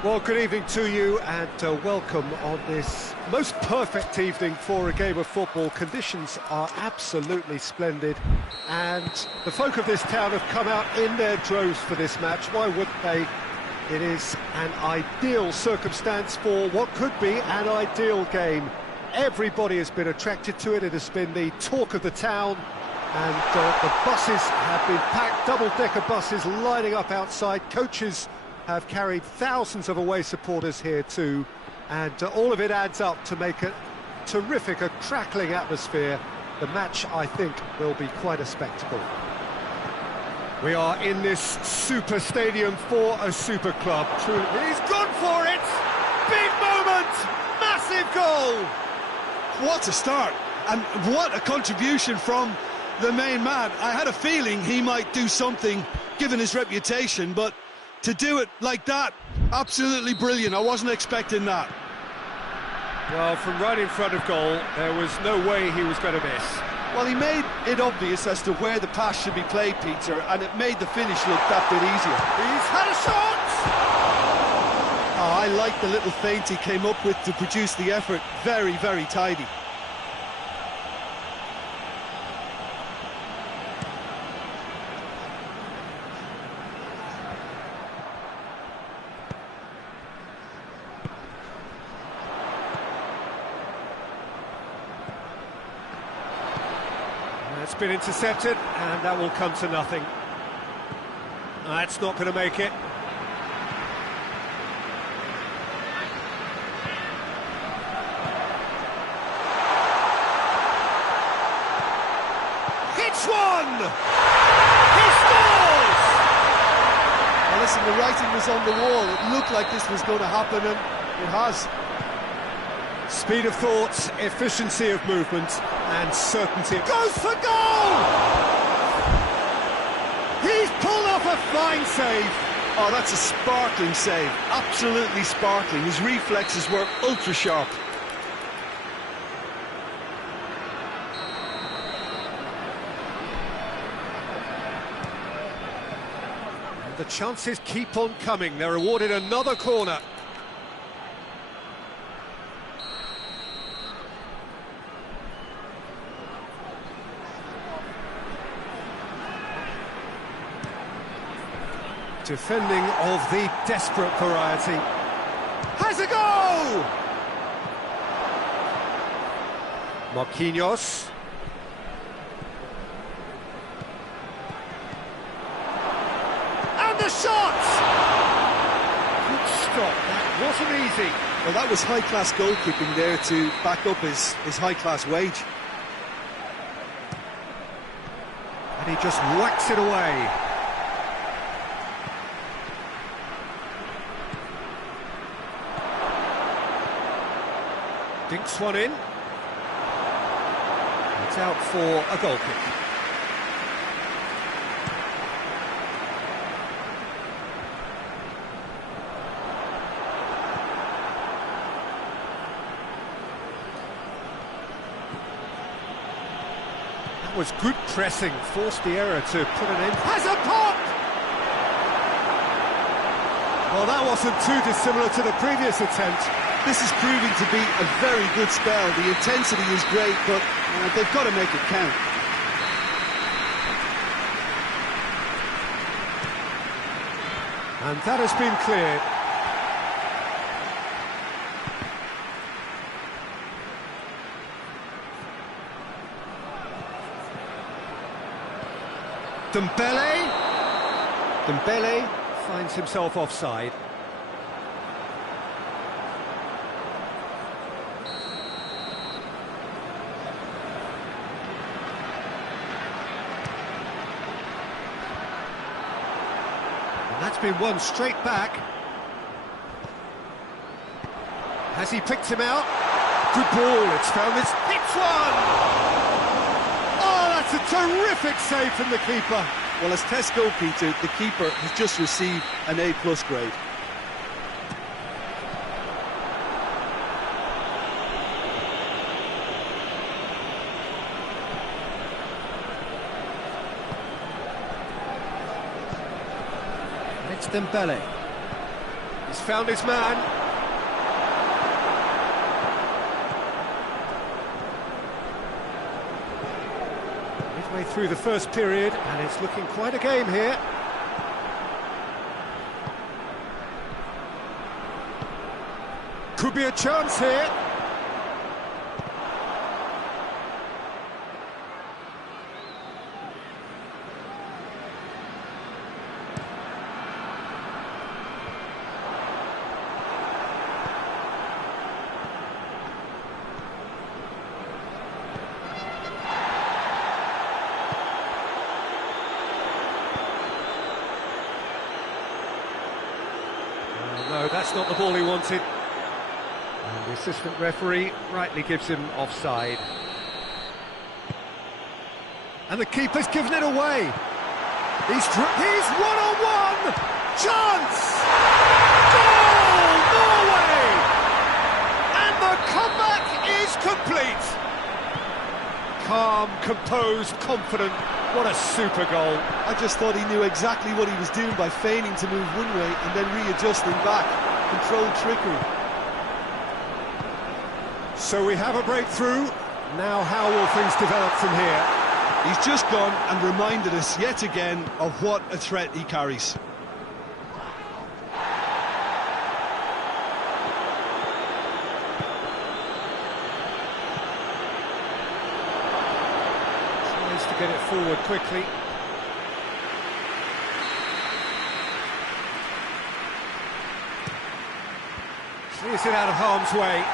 Well, good evening to you and welcome on this most perfect evening for a game of football. Conditions are absolutely splendid and the folk of this town have come out in their droves for this match. Why wouldn't they? It is an ideal circumstance for what could be an ideal game. Everybody has been attracted to it. It has been the talk of the town and the buses have been packed, double-decker buses lining up outside. Coaches have carried thousands of away supporters here too, and all of it adds up to make a terrific, a crackling atmosphere. The match, I think, will be quite a spectacle. We are in this super stadium for a super club. Truly, he's gone for it! Big moment! Massive goal! What a start, and what a contribution from the main man. I had a feeling he might do something, given his reputation, but to do it like that, absolutely brilliant. I wasn't expecting that. Well, from right in front of goal, there was no way he was going to miss. Well, he made it obvious as to where the pass should be played, Peter, and it made the finish look that bit easier. He's had a shot! Oh, I like the little feint he came up with to produce the effort. Very, very tidy. It's been intercepted, and that will come to nothing. That's not going to make it. Hits one! He scores! Well, listen, the writing was on the wall. It looked like this was going to happen, and it has. Speed of thought, efficiency of movement, and certainty. Goes for goal! He's pulled off a fine save. Oh, that's a sparkling save. Absolutely sparkling. His reflexes were ultra sharp. And the chances keep on coming. They're awarded another corner. Defending of the desperate variety. Has a go! Marquinhos. And the shot! Good stop, that wasn't easy. Well, that was high-class goalkeeping there to back up his high-class wage. And he just whacks it away. Dinks one in. It's out for a goal kick. That was good pressing, forced the error to put an end. Has a pop! Well, that wasn't too dissimilar to the previous attempt. This is proving to be a very good spell. The intensity is great, but they've got to make it count. And that has been cleared. Dembele finds himself offside. That's been won straight back. Has he picked him out? Good ball, it's found this. Hits one! Oh, that's a terrific save from the keeper. Well, as tests go, Peter, the keeper has just received an A+ grade. It's Dembele. He's found his man. Midway through the first period, and it's looking quite a game here. Could be a chance here. No, that's not the ball he wanted. And the assistant referee rightly gives him offside. And the keeper's given it away. He's one-on-one! Chance! Goal! Norway! And the comeback is complete! Calm, composed, confident. What a super goal. I just thought he knew exactly what he was doing by feigning to move one way and then readjusting back. Controlled trickery. So we have a breakthrough. Now how will things develop from here? He's just gone and reminded us yet again of what a threat he carries. Tries to get it forward quickly. Clears it out of harm's way.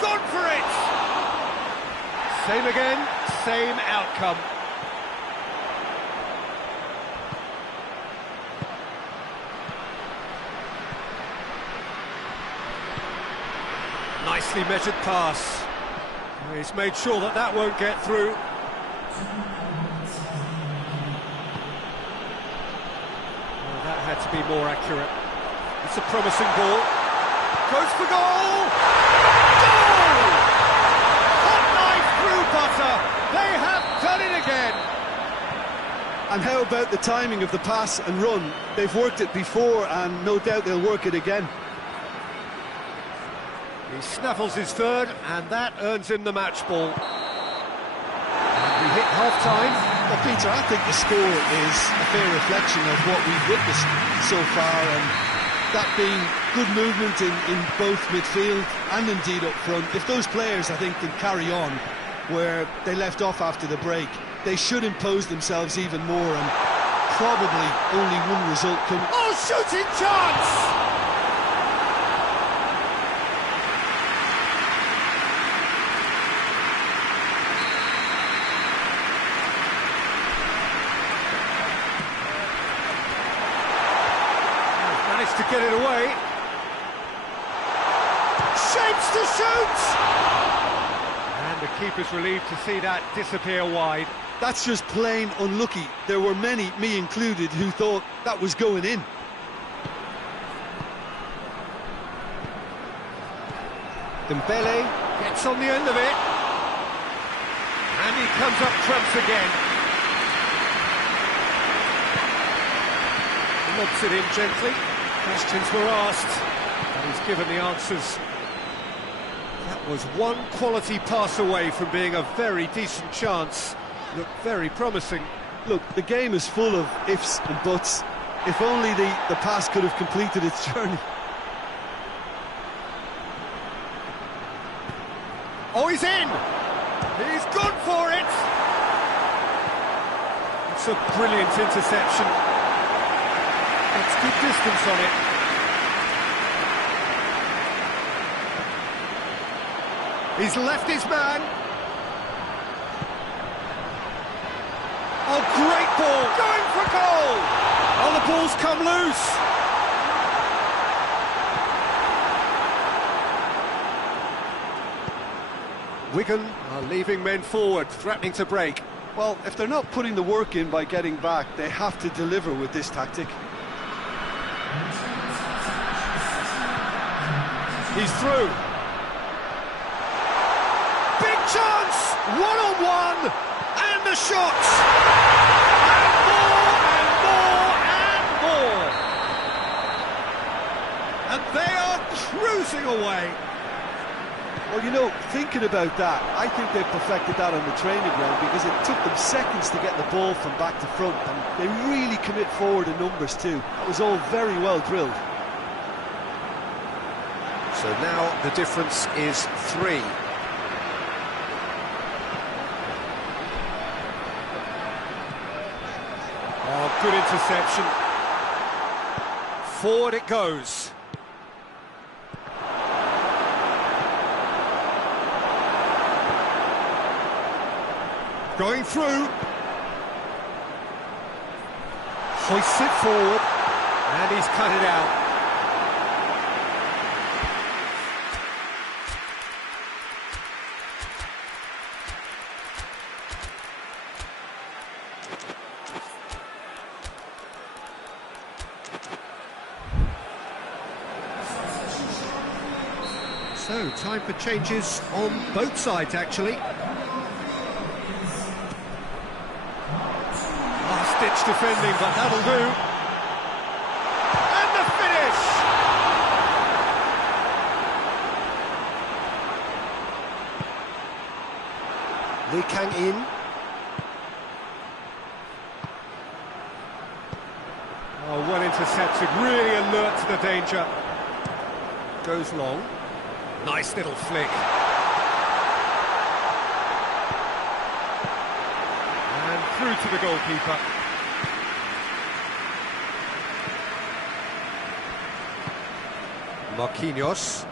Gone for it! Same again, same outcome. Nicely measured pass. He's made sure that that won't get through. Well, that had to be more accurate. It's a promising ball. Goes for goal! They have done it again! And how about the timing of the pass and run? They've worked it before and no doubt they'll work it again. He snaffles his third and that earns him the match ball. And we hit half-time. Well, Peter, I think the score is a fair reflection of what we've witnessed so far, and that being good movement in both midfield and indeed up front. If those players, I think, can carry on where they left off after the break, they should impose themselves even more, and probably only one result can... Oh, shooting chance! Managed to get it away. Shapes to shoot! And the keeper's relieved to see that disappear wide. That's just plain unlucky. There were many, me included, who thought that was going in. Dembele gets on the end of it. And he comes up trumps again. He lobs it in gently. Questions were asked, and he's given the answers. That was one quality pass away from being a very decent chance. Looked very promising. Look, the game is full of ifs and buts. If only the pass could have completed its journey. Oh, he's in! He's gone for it! It's a brilliant interception. It's good distance on it. He's left his man. Oh, great ball! Going for goal! Oh, the ball's come loose! Wigan are leaving men forward, threatening to break. Well, if they're not putting the work in by getting back, they have to deliver with this tactic. He's through. chance! One-on-one, and the shots! And more, and more, and more! And they are cruising away. Well, you know, thinking about that, I think they perfected that on the training ground because it took them seconds to get the ball from back to front, and they really commit forward in numbers too. That was all very well drilled. So now the difference is 3. Oh, good interception. Forward it goes. Going through. Hoists it forward. And he's cut it out. So, time for changes on both sides, actually. Last-ditch defending, but that'll do. And the finish! Lee Kang in. Oh, well intercepted, really alert to the danger. Goes long. Nice little flick. And through to the goalkeeper. Marquinhos.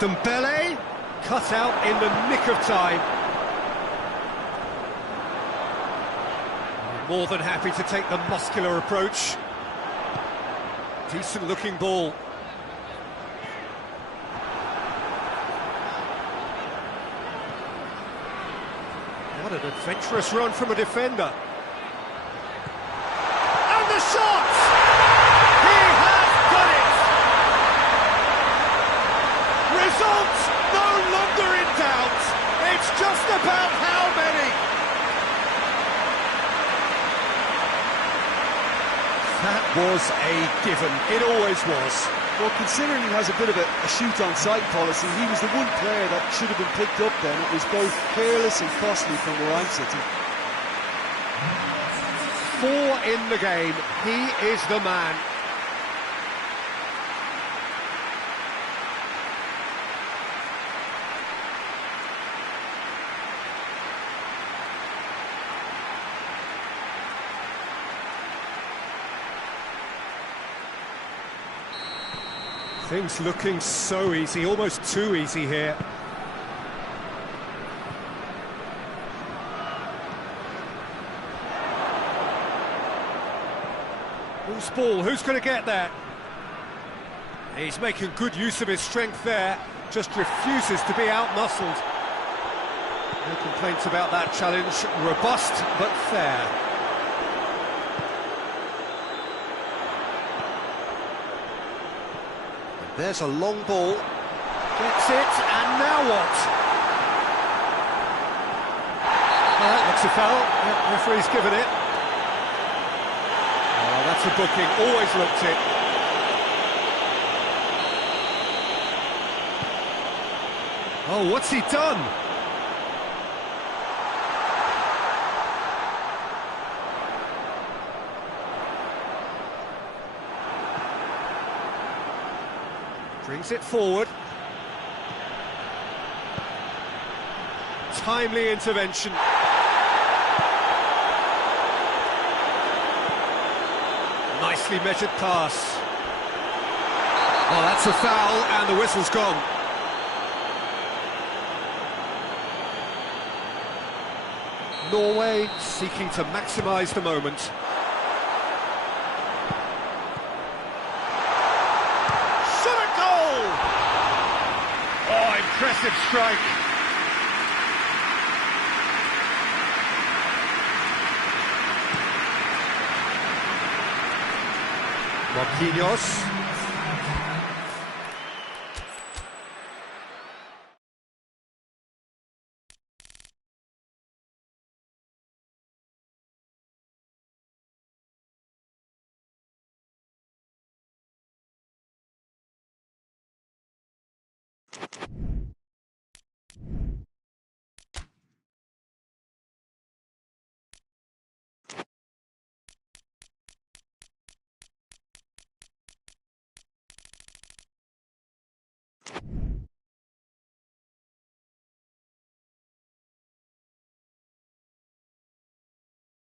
Dembele, cut out in the nick of time. More than happy to take the muscular approach. Decent looking ball. What an adventurous run from a defender. And the shot! He has done it! Result no longer in doubt. It's just about how many. That was a given. It always was. Well, considering he has a bit of a shoot-on-sight policy, he was the one player that should have been picked up then. It was both careless and costly from where I'm sitting. 4 in the game. He is the man. Things looking so easy, almost too easy here. Loose ball, who's going to get that? He's making good use of his strength there, just refuses to be out-muscled. No complaints about that challenge, robust but fair. There's a long ball, gets it, and now what? Well, that looks a foul. Yeah, referee's given it. Oh, that's a booking, always looked it. Oh, what's he done? Brings it forward. Timely intervention. Nicely measured pass. Oh, that's a foul, and the whistle's gone. Norway seeking to maximise the moment. Impressive strike. Marquinhos.